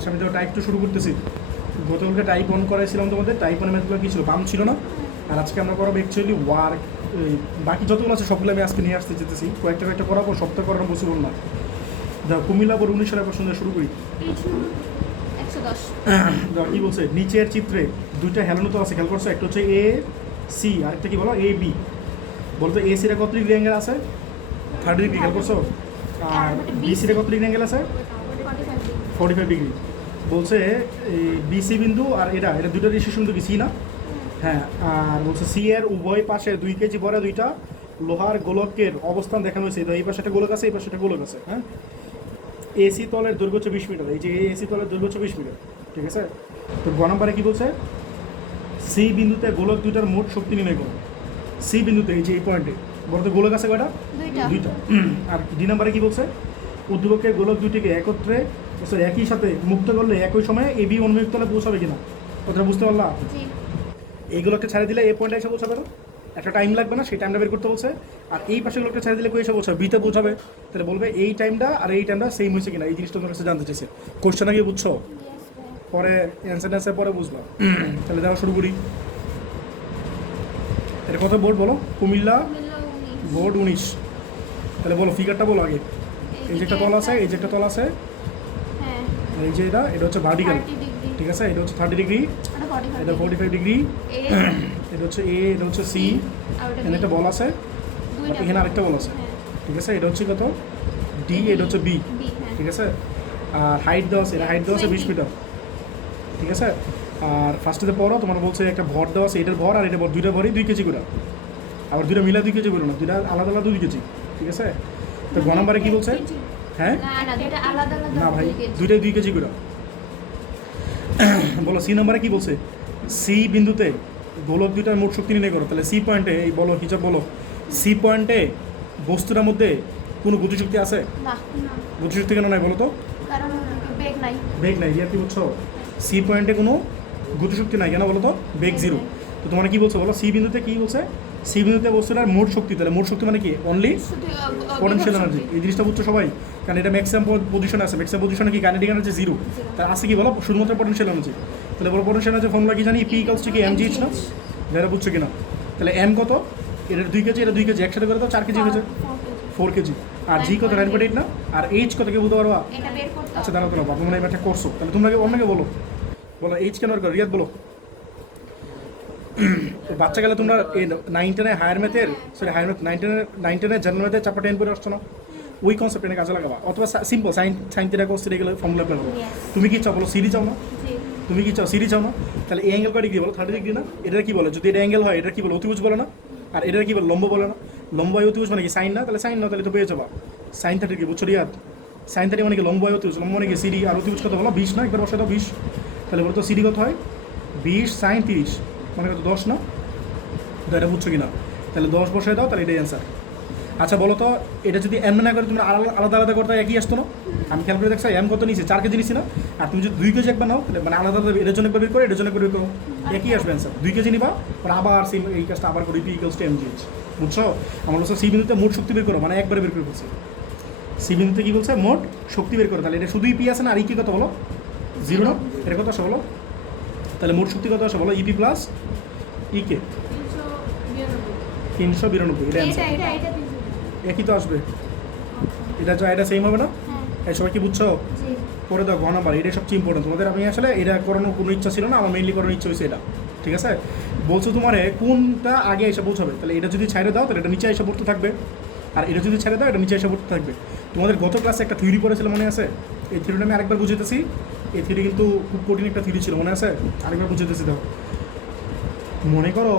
আচ্ছা আমি তো টাইপ টু শুরু করতেছি। গতকালকে টাইপ অন করাইছিলাম তোমাদের, টাইপ ওয়ানের ম্যাথগুলো কী ছিল, বাম ছিল না। আর আজকে আমরা করাবো অ্যাকচুয়ালি ওয়ার্ক, বাকি যতগুলো আছে সবগুলো আমি আজকে নিয়ে আসতে যেতেছি। কয়েকটা করাবো, সপ্তাহ করানো পসিবল না। দেখো কুমিল্লা বোর্ড 19 প্রশ্ন দিয়ে শুরু করি। দেখো কী বলছে, নিচের চিত্রে দুইটা হেলানো তো আছে, খেয়াল করছো? একটা হচ্ছে এ সি, আরেকটা কি বলো এ বি। বলতো এ সিটা কত ডিগ্রি অ্যাঙ্গেল আছে? 30 ডিগ্রি, খেয়াল করছো? আর বি সিটা কত ডিগ্রি অ্যাঙ্গেল আছে? 45 ডিগ্রি। বলছে এই বিসি বিন্দু আর এটা দুটো রেশিও বিন্দু কি সি না? হ্যাঁ। আর বলছে সি এর উভয় পাশে 2 কেজি ভরে দুইটা লোহার গোলকের অবস্থান দেখানো হয়েছে। এই পাশে একটা গোলক আছে, এই পাশে একটা গোলক আছে। হ্যাঁ, এসি তলের দৈর্ঘ্য হচ্ছে 20 মিটার। এই যে এসি তলের দৈর্ঘ্য হচ্ছে 20 মিটার, ঠিক আছে? তো গ নম্বরে কী বলছে, সি বিন্দুতে গোলক দুইটার মোট শক্তি নির্ণয় করো। সি বিন্দুতে এই যে এই পয়েন্টে বলতে গোলক আছে কয়টা? দুইটা। আর ডি নাম্বারে কী বলছে, উদ্দীপকের গোলক দুইটিকে একত্রে একই সাথে মুক্ত করলে একই সময়ে এ বি অনুমিত তলে পৌঁছাবে কিনা, কথাটা বুঝতে পারলাম? এইগুলোকে ছেড়ে দিলে এই পয়েন্টে এসে পৌঁছাবে না, একটা টাইম লাগবে না, সেই টাইমটা বের করতে বলছে। আর এই পাশে লোকটা ছেড়ে দিলে কই এসে পৌঁছাবে? বিতে পৌঁছাবে। তাহলে বলবে এই টাইমটা আর এই টাইমটা সেম হয়েছে কিনা, এই জিনিসটা তোমার কাছে জানতে চাইছে। কোশ্চেন আগে বুঝছো, পরে অ্যান্সার পরে বুঝবা। তাহলে দেখো শুরু করি। এটা কত বোর্ড বলো? কুমিল্লা বোর্ড 19। তাহলে বলো ফিগারটা বলো আগে। এই যে একটা তল আছে, এই যে একটা তল আছে, এই যে এটা হচ্ছে ভার্টিক্যাল, ঠিক আছে? এটা হচ্ছে 30 ডিগ্রি, এটা 45 ডিগ্রি। এটা হচ্ছে এ, এটা হচ্ছে সি, এখানে একটা বল আছে, এখানে আরেকটা বল আছে, ঠিক আছে? এটা হচ্ছে কত? ডি, এটা হচ্ছে বি, ঠিক আছে? আর হাইট দেওয়া আছে, এটা হাইট দেওয়া আছে 20 মিটার, ঠিক আছে? আর ফার্স্টেতে পড়ো, তোমার বলছে একটা ভর দেওয়া আছে, এটার ভর আর এটা ভর, দুইটা ভরই 2 কেজি করে। আবার দুইটা মিলা 2 কেজি করে না, দুইটা আলাদা আলাদা 2 কেজি, ঠিক আছে? তো গ নম্বরে কী বলছে? হ্যাঁ না ভাই, দুইটাই 2 কেজি করে। বলো সি নম্বরে কী বলছে, সি বিন্দুতে গোলক দুইটার মোট শক্তি নির্ণয় করো। তাহলে সি পয়েন্টে এই বলো হিসাব বলো, সি পয়েন্টে বস্তুটার মধ্যে কোনো গতিশক্তি আছে? গতিশক্তি কেন নাই বলো তো? বেগ নাই। রিয়া কি বলছো? সি পয়েন্টে কোনো গতিশক্তি নাই কেন বলো তো? বেগ 0। তো তোমার কি বলছো বলো, সি বিন্দুতে কী বলছে? সি বিন্দুতে বস্তুটার মোট শক্তি। তাহলে মোট শক্তি মানে কি? Only potential energy. এই জিনিসটা বুঝছো সবাই? কারণ এটা ম্যাক্সিমাম পজিশনে আছে। ম্যাক্সিমাম পজিশনে কি কাইনেটিক এনার্জি 0, তার আছে কি বলো? শুধুমাত্র পটেনশিয়াল এনার্জি। তাহলে বলো পটেনশিয়াল এনার্জি ফর্মুলা কি জানি? পি ইকুয়ালস টু কি এম জি এইচ না? যারা বুঝছো কিনা? তাহলে এম কত? এটা 2 কেজি, এটা 2 কেজি, একসাথে করে দাও 4 কেজি হয়েছে, 4 কেজি। আর জি কত? 9.8 না? আর এইচ কত কে বলতে পারবা? আচ্ছা দাঁড়াও দাঁড়াও, বাবা মনে হয় একটা করছো, তাহলে তোমরা অন্যকে বলো, বলো এইচ কেন করো? রিয়াদ বলো। বাচ্চা গেলে তোমরা এই 9-10 হায়ার ম্যাথের, সরি হায়ার ম্যাথ 9-10 জেনারেল ম্যাথের চ্যাপ্টার 10 পড়ে আসছো না? ওই কনসেপ্ট এনে কাজে লাগাবা। অথবা simple sine theta cos theta এগুলো ফর্মুলা অ্যাপ্লাই করো। তুমি কি চাও বলো? সিডি চাও না? তুমি কি চাও? সিডি চাও না? তাহলে এই অ্যাঙ্গেল কয় ডিগ্রি বলো? 30 ডিগ্রি না? এটা কি বলে? যদি এটা অ্যাঙ্গেল হয় এটা কি বলে? অতিভুজ বলে না? আর এটা কি বলে? লম্ব বলে না? লম্ব আর অতিভুজ মানে কি সাইন না? তাহলে সাইন না, তাহলে তো পেয়ে যাবা সাইন 30 ডিগ্রি। বুঝছো রিয়াদ? সাইন 30 মানে কি? লম্ব আর অতিভুজ। লম্ব মানে কি? সিডি। আর অতিভুজ কত বলো? 20 না? একবার বসাই দাও 20। তাহলে বলো তো সিডি কত হয়? 20 সাইন 30 মানে কত? 10 না? তো এটা বুঝছো কিনা? তাহলে 10 বসাই দাও, তাহলে এটাই অ্যান্সার। আচ্ছা বলো তো, এটা যদি এম না করে তোমরা আলাদা আলাদা করতে একই আসতো না? আমি খেয়াল করে দেখছো এম কত নিয়েছে? 4 কেজি নিছি না? আর তুমি যদি 2 কেজি একবার নাও, তাহলে মানে আলাদা আলাদা এটার জন্য একবার বের করো, এটার জন্য একবার বের করো, একই আসবে অ্যান্সার। 2 কেজি নিবা, পর আবার সেম এই কাজটা আবার করি, P equals to M G H. বুঝছো? আমার বলছে সি বিন্দুতে মোট শক্তি বের করো, মানে একবারে বের করে বলছে। সি বিন্দুতে কী বলছে? মোট শক্তি বের করো। তাহলে এটা শুধুই পি আছে না? আর ই কি কত বলো? 0 না? এটা কত আসে বলো? তাহলে মোট শক্তি কত আসে বলো? ইপি প্লাস ই কে 392। এটা একই তো আসবে। এটা সেম হবে না? এই সবাই কি বুঝছো? করে দাও ঘ নাম্বার। এটাই সবচেয়ে ইম্পর্টেন্ট তোমাদের। আমি আসলে এটা করানোর কোনো ইচ্ছা ছিল না, আমার মেইনলি করানোর ইচ্ছা হয়েছে এটা, ঠিক আছে? বলছো তোমার কোনটা আগে এসে পৌঁছাবে। তাহলে এটা যদি ছেড়ে দাও তাহলে এটা নিচে এসে পড়তে থাকবে, আর এটা যদি ছেড়ে দাও এটা নিচে এসে পড়তে থাকবে। তোমাদের গত ক্লাসে একটা থিওরি পড়েছিল, মনে আছে? এই থিওরিটা আমি আরেকবার বুঝাইতেছি। এই থিওরি কিন্তু খুব কঠিন একটা থিওরি ছিল, মনে আছে? আরেকবার বুঝাইতেছি। দাও, মনে করো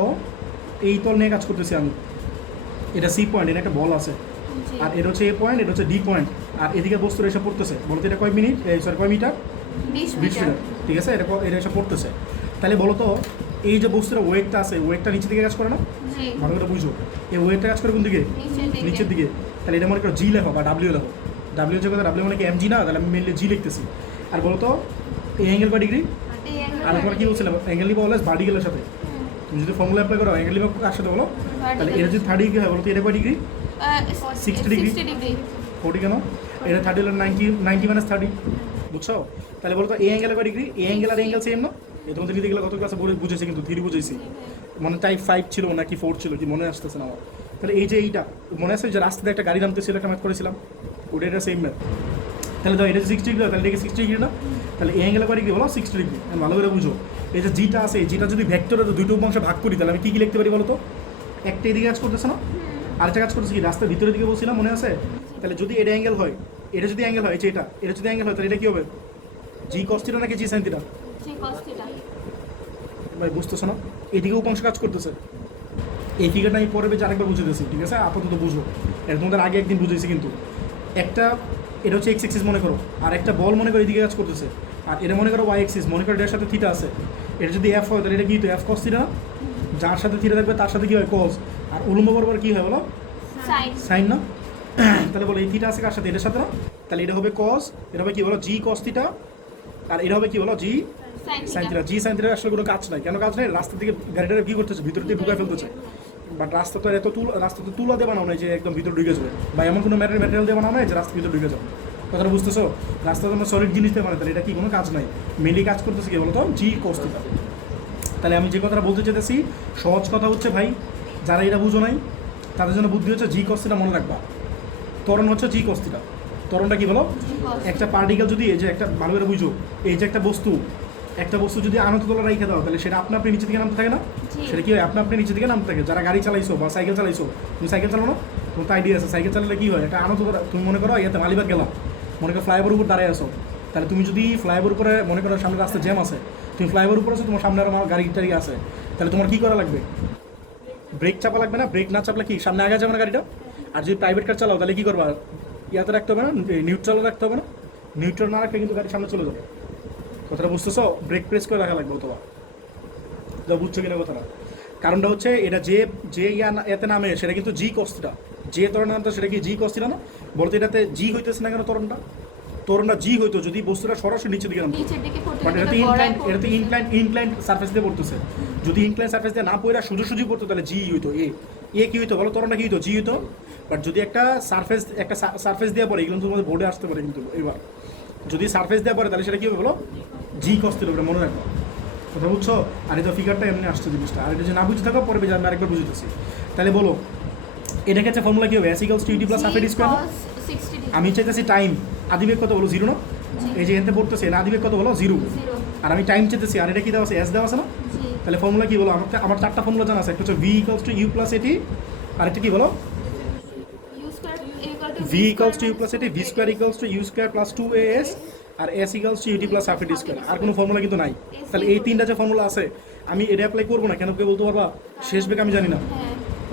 এই তল নিয়ে কাজ করতেছি আমি। এটা সি পয়েন্ট, এটা একটা বল আছে, আর এটা হচ্ছে এ পয়েন্ট, এটা হচ্ছে ডি পয়েন্ট, আর এদিকে বস্তুটা এসে পড়তেছে। বলতো এটা কয় মিনিট, সরি কয় মিটার? 20 মিটার, ঠিক আছে? এটা এসে পড়তেছে। তাহলে বলো তো এই যে বস্তুটা ওয়েটটা আছে, ওয়েটটা নিচের দিকে কাজ করে না? ভালো করে বুঝো, এই ওয়েটটা কাজ করে কোন দিকে? নিচের দিকে। তাহলে এটা মনে করো জি লেখো বা ডাব্লিউ লেখো। ডাব্লিউ হচ্ছে কথা, ডাব্লিউ মানে কি এম জি না? তাহলে আমি মেনলি জি লিখতেছি। আর বলো তো এই অ্যাঙ্গেল কয় ডিগ্রি? আর তোমার কি বলছিলাম? অ্যাঙ্গেল নিবা অলওয়েজ ভার্টিক্যালের সাথে। তুমি যদি ফর্মুলা অ্যাপ্লাই করো অ্যাঙ্গেল নিবা কার সাথে বলো? তাহলে এটা যদি 30 ডিগ্রি হয় বলো তো এটা কয় ডিগ্রি? 60 ডিগ্রি। 40 কেন? এটা 30 হলো 90 90 - 30, বুঝছো? তাহলে বলো তো এ অ্যাঙ্গেল কয় ডিগ্রি? এ অ্যাঙ্গেল আর অ্যাঙ্গেল সেম না? এই তোমাদের দিকে গেলে গত ক্লাসে বুঝেছি, কিন্তু থ্রি বুঝেছি, মানে টাইপ 5 ছিল নাকি 4 ছিল, কি মনে আসতেছে না আমার। তাহলে এই যে এইটা মনে আছে যে রাস্তাতে একটা গাড়ি নামতেছিল, একটা ম্যাথ করেছিলাম, ওটা এটা সেম ম্যাথ। তাহলে তো এটা 60 ডিগ্রি, তাহলে এটা 60 ডিগ্রি না? তাহলে এই অ্যাঙ্গেল কয় ডিগ্রি বলো? 60 ডিগ্রি। ভালো করে বুঝো, এই যে জিটা আছে, জিটা যদি ভেক্টরে তো দুটো অংশে ভাগ করি, তাহলে আমি কী কী লিখতে পারি বলো তো? একটা এদিকে কাজ করতেছে না, আরেকটা কাজ করতেছে কি রাস্তার ভিতরের দিকে বলছিলাম, মনে আছে? তাহলে যদি এটা অ্যাঙ্গেল হয়, এটা যদি অ্যাঙ্গেল হয়, এটা যদি অ্যাঙ্গেল হয়, তাহলে এটা কী হবে? জি কস থিটা নাকি জি সাইন থিটা? জি cos থিটা। ভাই বুঝতেছো না? এদিকে উপাংশ কাজ করতেছে। এই ফিগারটা আমি পরে বেঁচে আরেকবার বুঝে দিচ্ছি, ঠিক আছে? আপাতত বুঝো, এটা তোমাদের আগে একদিন বুঝেছি। কিন্তু একটা এটা হচ্ছে এক্স এক্সিস মনে করো, আর একটা বল মনে করো এদিকে কাজ করতেছে, আর এটা মনে করো ওয়াই এক্সিস, মনে করো এটার সাথে থিটা আছে। এটা যদি এফ হয় তাহলে এটা কি তো এফ কস থিটা? যার সাথে থিটা থাকবে তার সাথে কী হয়? কস। আর উলম্ব বরাবর কী হয় বলো? সাইন। সাইন না? তাহলে বলো এই থিটা আছে কার সাথে? এটার সাথে না? তাহলে এটা হবে কস, এটা হবে কি বলো? জি কস থিটা, আর এটা হবে কি বলো? জি সাইন থিটা। জি সাইন থিটা আসলে কোনো কাজ নাই। কেন কাজ নাই? রাস্তা থেকে গাড়িটা কী করতেছে? ভিতর দিয়ে ঢুকে ফেলতেছে। বাট রাস্তা তো রাস্তা তো তুলা দিয়ে বানানো নাই যে একদম ভিতরে ঢুকে যাবে, বা এমন কোনো ম্যাটেরিয়াল দিয়ে বানানো নাই যে রাস্তার ভিতরে ঢুকে যাবে। কথাটা বুঝতেছো? রাস্তা তোমার সলিড জিনিস দিয়ে বানায়, তাহলে এটা কি কোনো কাজ নাই। মেনলি কাজ করতেছে কি বলো তো? জি কস থিটা। তাহলে আমি যে কথাটা বলতে চাইতেছি, সহজ কথা হচ্ছে ভাই, যারা এটা বুঝো নাই তাদের জন্য বুদ্ধি হচ্ছে জি কস থিটা মনে রাখবা। ত্বরণ হচ্ছে জি কস থিটা। ত্বরণটা কি বলো? একটা পার্টিকেল যদি এই যে একটা ভালো করে বুঝো, এই যে একটা বস্তু যদি আনত তলা রেখে দাও, তাহলে সেটা আপনা আপনি নিচে দিকে নামতে থাকে না? সেটা কি হয়? আপনা আপনি নিচে দিকে নামতে থাকে। যারা গাড়ি চালাইছো বা সাইকেল চালাইছো, তুমি সাইকেল চালাও না? তোমার তো আইডিয়া আছে সাইকেল চালালে কি হয়? একটা আনত তলা, তুমি মনে করো ইয়াতে মালিবাগ গেলাম, মনে করো ফ্লাইওভার উপর দাঁড়িয়ে আসো, তাহলে তুমি যদি ফ্লাইওভার উপরে মনে করো সামনে রাস্তায় জ্যাম আছে, তুমি ফ্লাইওভার উপর আছো, তোমার সামনে আর আমার গাড়ি টাড়ি আছে, তাহলে তোমার কী করা লাগবে? ব্রেক চাপা লাগবে না? ব্রেক না চাপলে কি সামনে আগে যাবে না গাড়িটা? আর যদি প্রাইভেট কার চালাও তাহলে কী করবা? ইয়াতে রাখতে হবে না? নিউট্রালও রাখতে হবে না? নিউট্রাল না রাখলে কিন্তু গাড়ি সামনে চলে যাবে। কথাটা বুঝতেছো? ব্রেক প্রেস করে রাখা লাগবে অথবা, যা বুঝছো কিনা কথাটা। কারণটা হচ্ছে এটা যে যে এতে নামে সেটা কিন্তু জি কস্তিটা, যে ত্বরণের নামটা সেটা কি জি কস্তিটা না? বলতে এটাতে জি হইতেছে না কেন? ত্বরণটা জি হইতো যদি বস্তুটা সরাসরি নিচের দিকে নামতো, বাট এটাতে ইনক্লাইন্ড সার্ফেস দিয়ে পড়তেছে। যদি ইনক্লাইন্ড সার্ফেস দিয়ে না পড়ে সোজাসুজি পড়তো তাহলে জি হইতো। এ কি হইতো বলো? ত্বরণটা কি হইতো? জি হইতো। বাট যদি একটা সার্ফেস দিয়ে পড়ে, এগুলো তোমাদের বোর্ডে আসতে পারে, কিন্তু এবার যদি সার্ফেস দেওয়া পড়ে তাহলে সেটা কী হবে বলো? জি কস্তির উপরে, মনে রাখবো। কথা বুঝছো? আর এটা ফিগারটা এমনি আসছে জিনিসটা, আর এটা যে না বুঝে থাকো পরে আমি আরেকবার বুঝতেছি। তাহলে বলো এটা ক্ষেত্রে ফর্মুলা কী হবে? S equals to UT plus half A square. আমি চাইতেছি টাইম, আদিবেগ কত বলো? 0 না? এই যে এতে পড়তেছে না, আদিবেগ কত বলো? 0। আর আমি টাইম চাইতেছি, আর এটা কী দেওয়া আছে? এস দেওয়া আছে না? তাহলে ফর্মুলা কী বলো? আমার 4টা ফর্মুলা জানা আছে। একটা হচ্ছে v equals to u plus a t, আর একটা কী বলো? V equals to u plus a t, v square equals to u square plus 2as, আর s equals to UT plus half a t square. আর কোনো ফর্মুলা কিন্তু নাই। তাহলে এই 3টা যে ফর্মুলা আছে আমি এটা অ্যাপ্লাই করবো না কেন? কেউ বলতে পারবা শেষ বেগ আমি জানি না?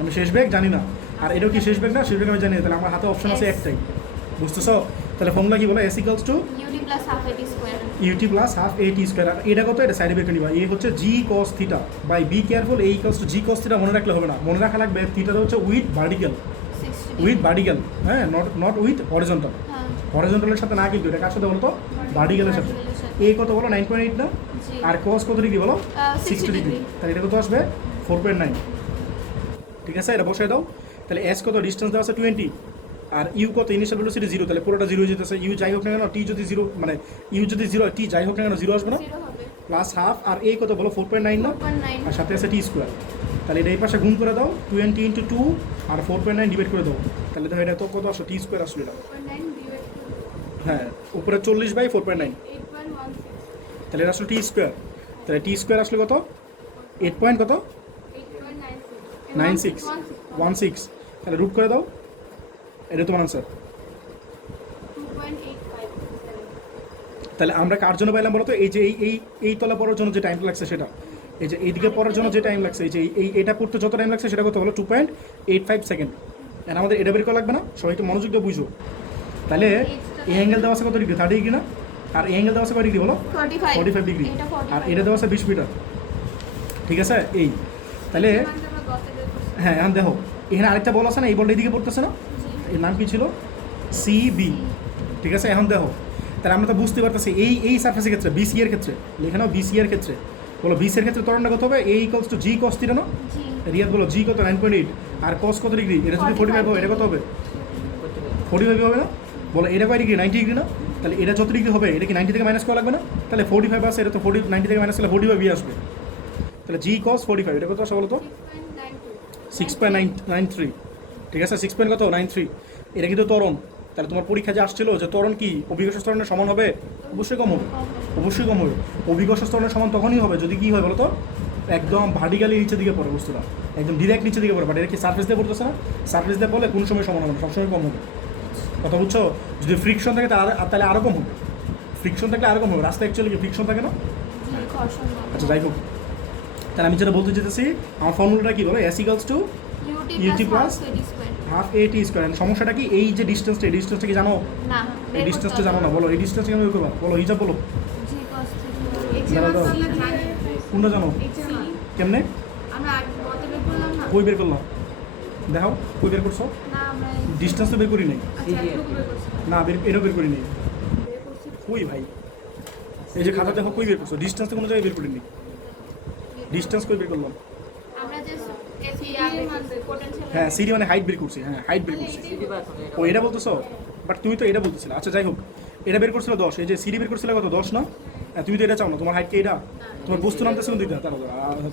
আমি শেষ বেগ জানি না, আর এটাও কি শেষ বেগ না? শেষ বেগ আমি জানি না। তাহলে আমার হাতে অপশন আছে একটাই, বুঝতেছো? তাহলে ফর্মুলা কি বলো? S equals to UT plus half a t square. আর এটা কত? এটা সাইড বেগটা নিবা। এ হচ্ছে g cos theta by be careful. A equals to g cos theta মনে রাখলে হবে না, মনে রাখা লাগবে থিটাটা হচ্ছে উইথ ভার্টিক্যাল, হ্যাঁ, নট উইথ হরিজন্টাল। হরিজন্টালের সাথে না, কিন্তু এটা কার সাথে বলো তো? ভার্টিক্যালের সাথে। এ কত বলো? 9.8 না? আর কস কত ডিগ্রি বলো? 60 ডিগ্রি। তাহলে এটা কত আসবে? 4.9। ঠিক আছে, এটা বসায় দাও। তাহলে এস কত? ডিস্টেন্স দেওয়া আছে 20, আর ইউ কত? ইনিশিয়াল ভেলোসিটি 0, তাহলে পুরোটা 0 হয়ে যেতেছে। ইউ যাই হোক না কেন, টি যদি 0, মানে ইউ যদি 0 টি যাই হোক না কেন 0 আসবে না? প্লাস হাফ, আর এই কত বলো? 4.9 না? আর সাথে আছে টি স্কোয়ার। তাহলে এটা এই পাশে গুণ করে দাও, 20 × 2 আর 4.9 ডিভাইড করে দাও। তাহলে দেখো এটা তো কত আসলো? টি স্কোয়ার আসলো এটা। হ্যাঁ, উপরে 40/4.9, তাহলে এটা আসলো টি স্কোয়ার। তাহলে টি স্কোয়ার আসলো কত? 8 পয়েন্ট কত? 9616। তাহলে রুট করে দাও, এটা তোমার আনসার। তাহলে আমরা কার জন্য পাইলাম বলো তো? এই যে এই তলা পড়ার জন্য যে টাইমটা লাগছে সেটা, এই যে এইদিকে পড়ার জন্য যে টাইম লাগছে, এই যে এটা পড়তে যত টাইম লাগছে সেটা কত হলো? 2.85 সেকেন্ড। আর আমাদের এটা বের করা লাগবে না? সবাই একটু মনোযোগ দিয়ে বুঝো। তাহলে এই অ্যাঙ্গেল দেওয়া আছে কত ডিগ্রি? 30 ডিগ্রি না? আর এই অ্যাঙ্গেল দেওয়া আছে কত ডিগ্রি বলো? 45 ডিগ্রি। আর এটা দেওয়া আছে 20 মিটার। ঠিক আছে, এই তাহলে হ্যাঁ, এখন দেখো এখানে আরেকটা বল আছে না? এই বলটা এইদিকে পড়তেছে না? এর নাম কি ছিল? সিবি। ঠিক আছে, এখন দেখো তাহলে আমরা তো বুঝতে পারতেছি এই সারফেসের ক্ষেত্রে বিসি এর ক্ষেত্রে লেখা নাও। বিসি এর ক্ষেত্রে বলো, বিসি এর ক্ষেত্রে ত্বরণটা কত হবে? A equals to g cos theta না? রিয়াদ বলো জি কত? 9.8। আর কস কত ডিগ্রি? এটা যদি 45 হবে, এটা কত হবে? 45 হবে না? বলো এটা কয় ডিগ্রি? 90 ডিগ্রি না? তাহলে এটা যত ডিগ্রি হবে এটা কি 90 থেকে মাইনাস করা লাগবে না? তাহলে 45 আছে, এটা তো 90 থেকে মাইনাস করলে 45 আসবে। তাহলে জি কস 45, এটা কত আসে বলো তো? 6.93। ঠিক আছে, 6.93। এটা কিন্তু ত্বরণ। তাহলে তোমার পরীক্ষা যে আসছিল যে ত্বরণ কি অভিকর্ষ ত্বরণের সমান হবে? অবশ্যই কম হবে, অবশ্যই কম হবে। অভিকর্ষ ত্বরণের সমান তখনই হবে যদি কি হয় বলো তো, একদম ভার্টিক্যালি নিচের দিকে পড়ে বস্তুটা, একদম ডিরেক্ট নিচের দিকে পড়ে। বাট এটা কি সার্ফেস দিয়ে পড়তেছে না? সার্ফেস দিয়ে পড়লে কোনো সময় সমান হবে না, সবসময় কম হবে। কথা বুঝছো? যদি ফ্রিকশন থাকে তাহলে আরও কম হবে। ফ্রিকশন থাকলে আরও কম হবে। রাস্তায় অ্যাকচুয়ালি কি ফ্রিকশন থাকে না? আচ্ছা যাই হোক, তাহলে আমি যেটা বলতে যেতেছি, আমার ফর্মুলাটা কি বলো? S equals to UT plus half A T square. সমস্যাটা কি? এই যে ডিস্টেন্সটা, এই ডিস্টেন্সটা কি জানো? না, এই ডিস্টেন্সটা জানো না? বলো এই ডিস্টেন্সটা কেমন বের করবা? বলো হিসাব বলো। কোনটা জানো? কেমনে? কই বের করলাম? দেখাও, কই বের করছো? ডিস্টেন্স তো বের করি নাই। না এটা বের করি নাই। কই ভাই? এই যে খাতা দেখো, কই বের করছো? ডিস্টেন্স তো কোনো জায়গায় বের করিনি। ডিস্টেন্স কই বের করলাম? হ্যাঁ সিডি মানে হাইট বের করছি। হ্যাঁ হাইট বের করছি। ও এটা বলতেছো, বাট তুমি তো এটা বলতেছিলে। আচ্ছা যাই হোক, এটা বের করছিল 10, এই যে সিডি বের করছিল কত? 10 না? তুমি তো এটা চাও না, তোমার হাইট কি এটা? তোমার বস্তু নামতেছে কোন দিক দিয়ে? তারা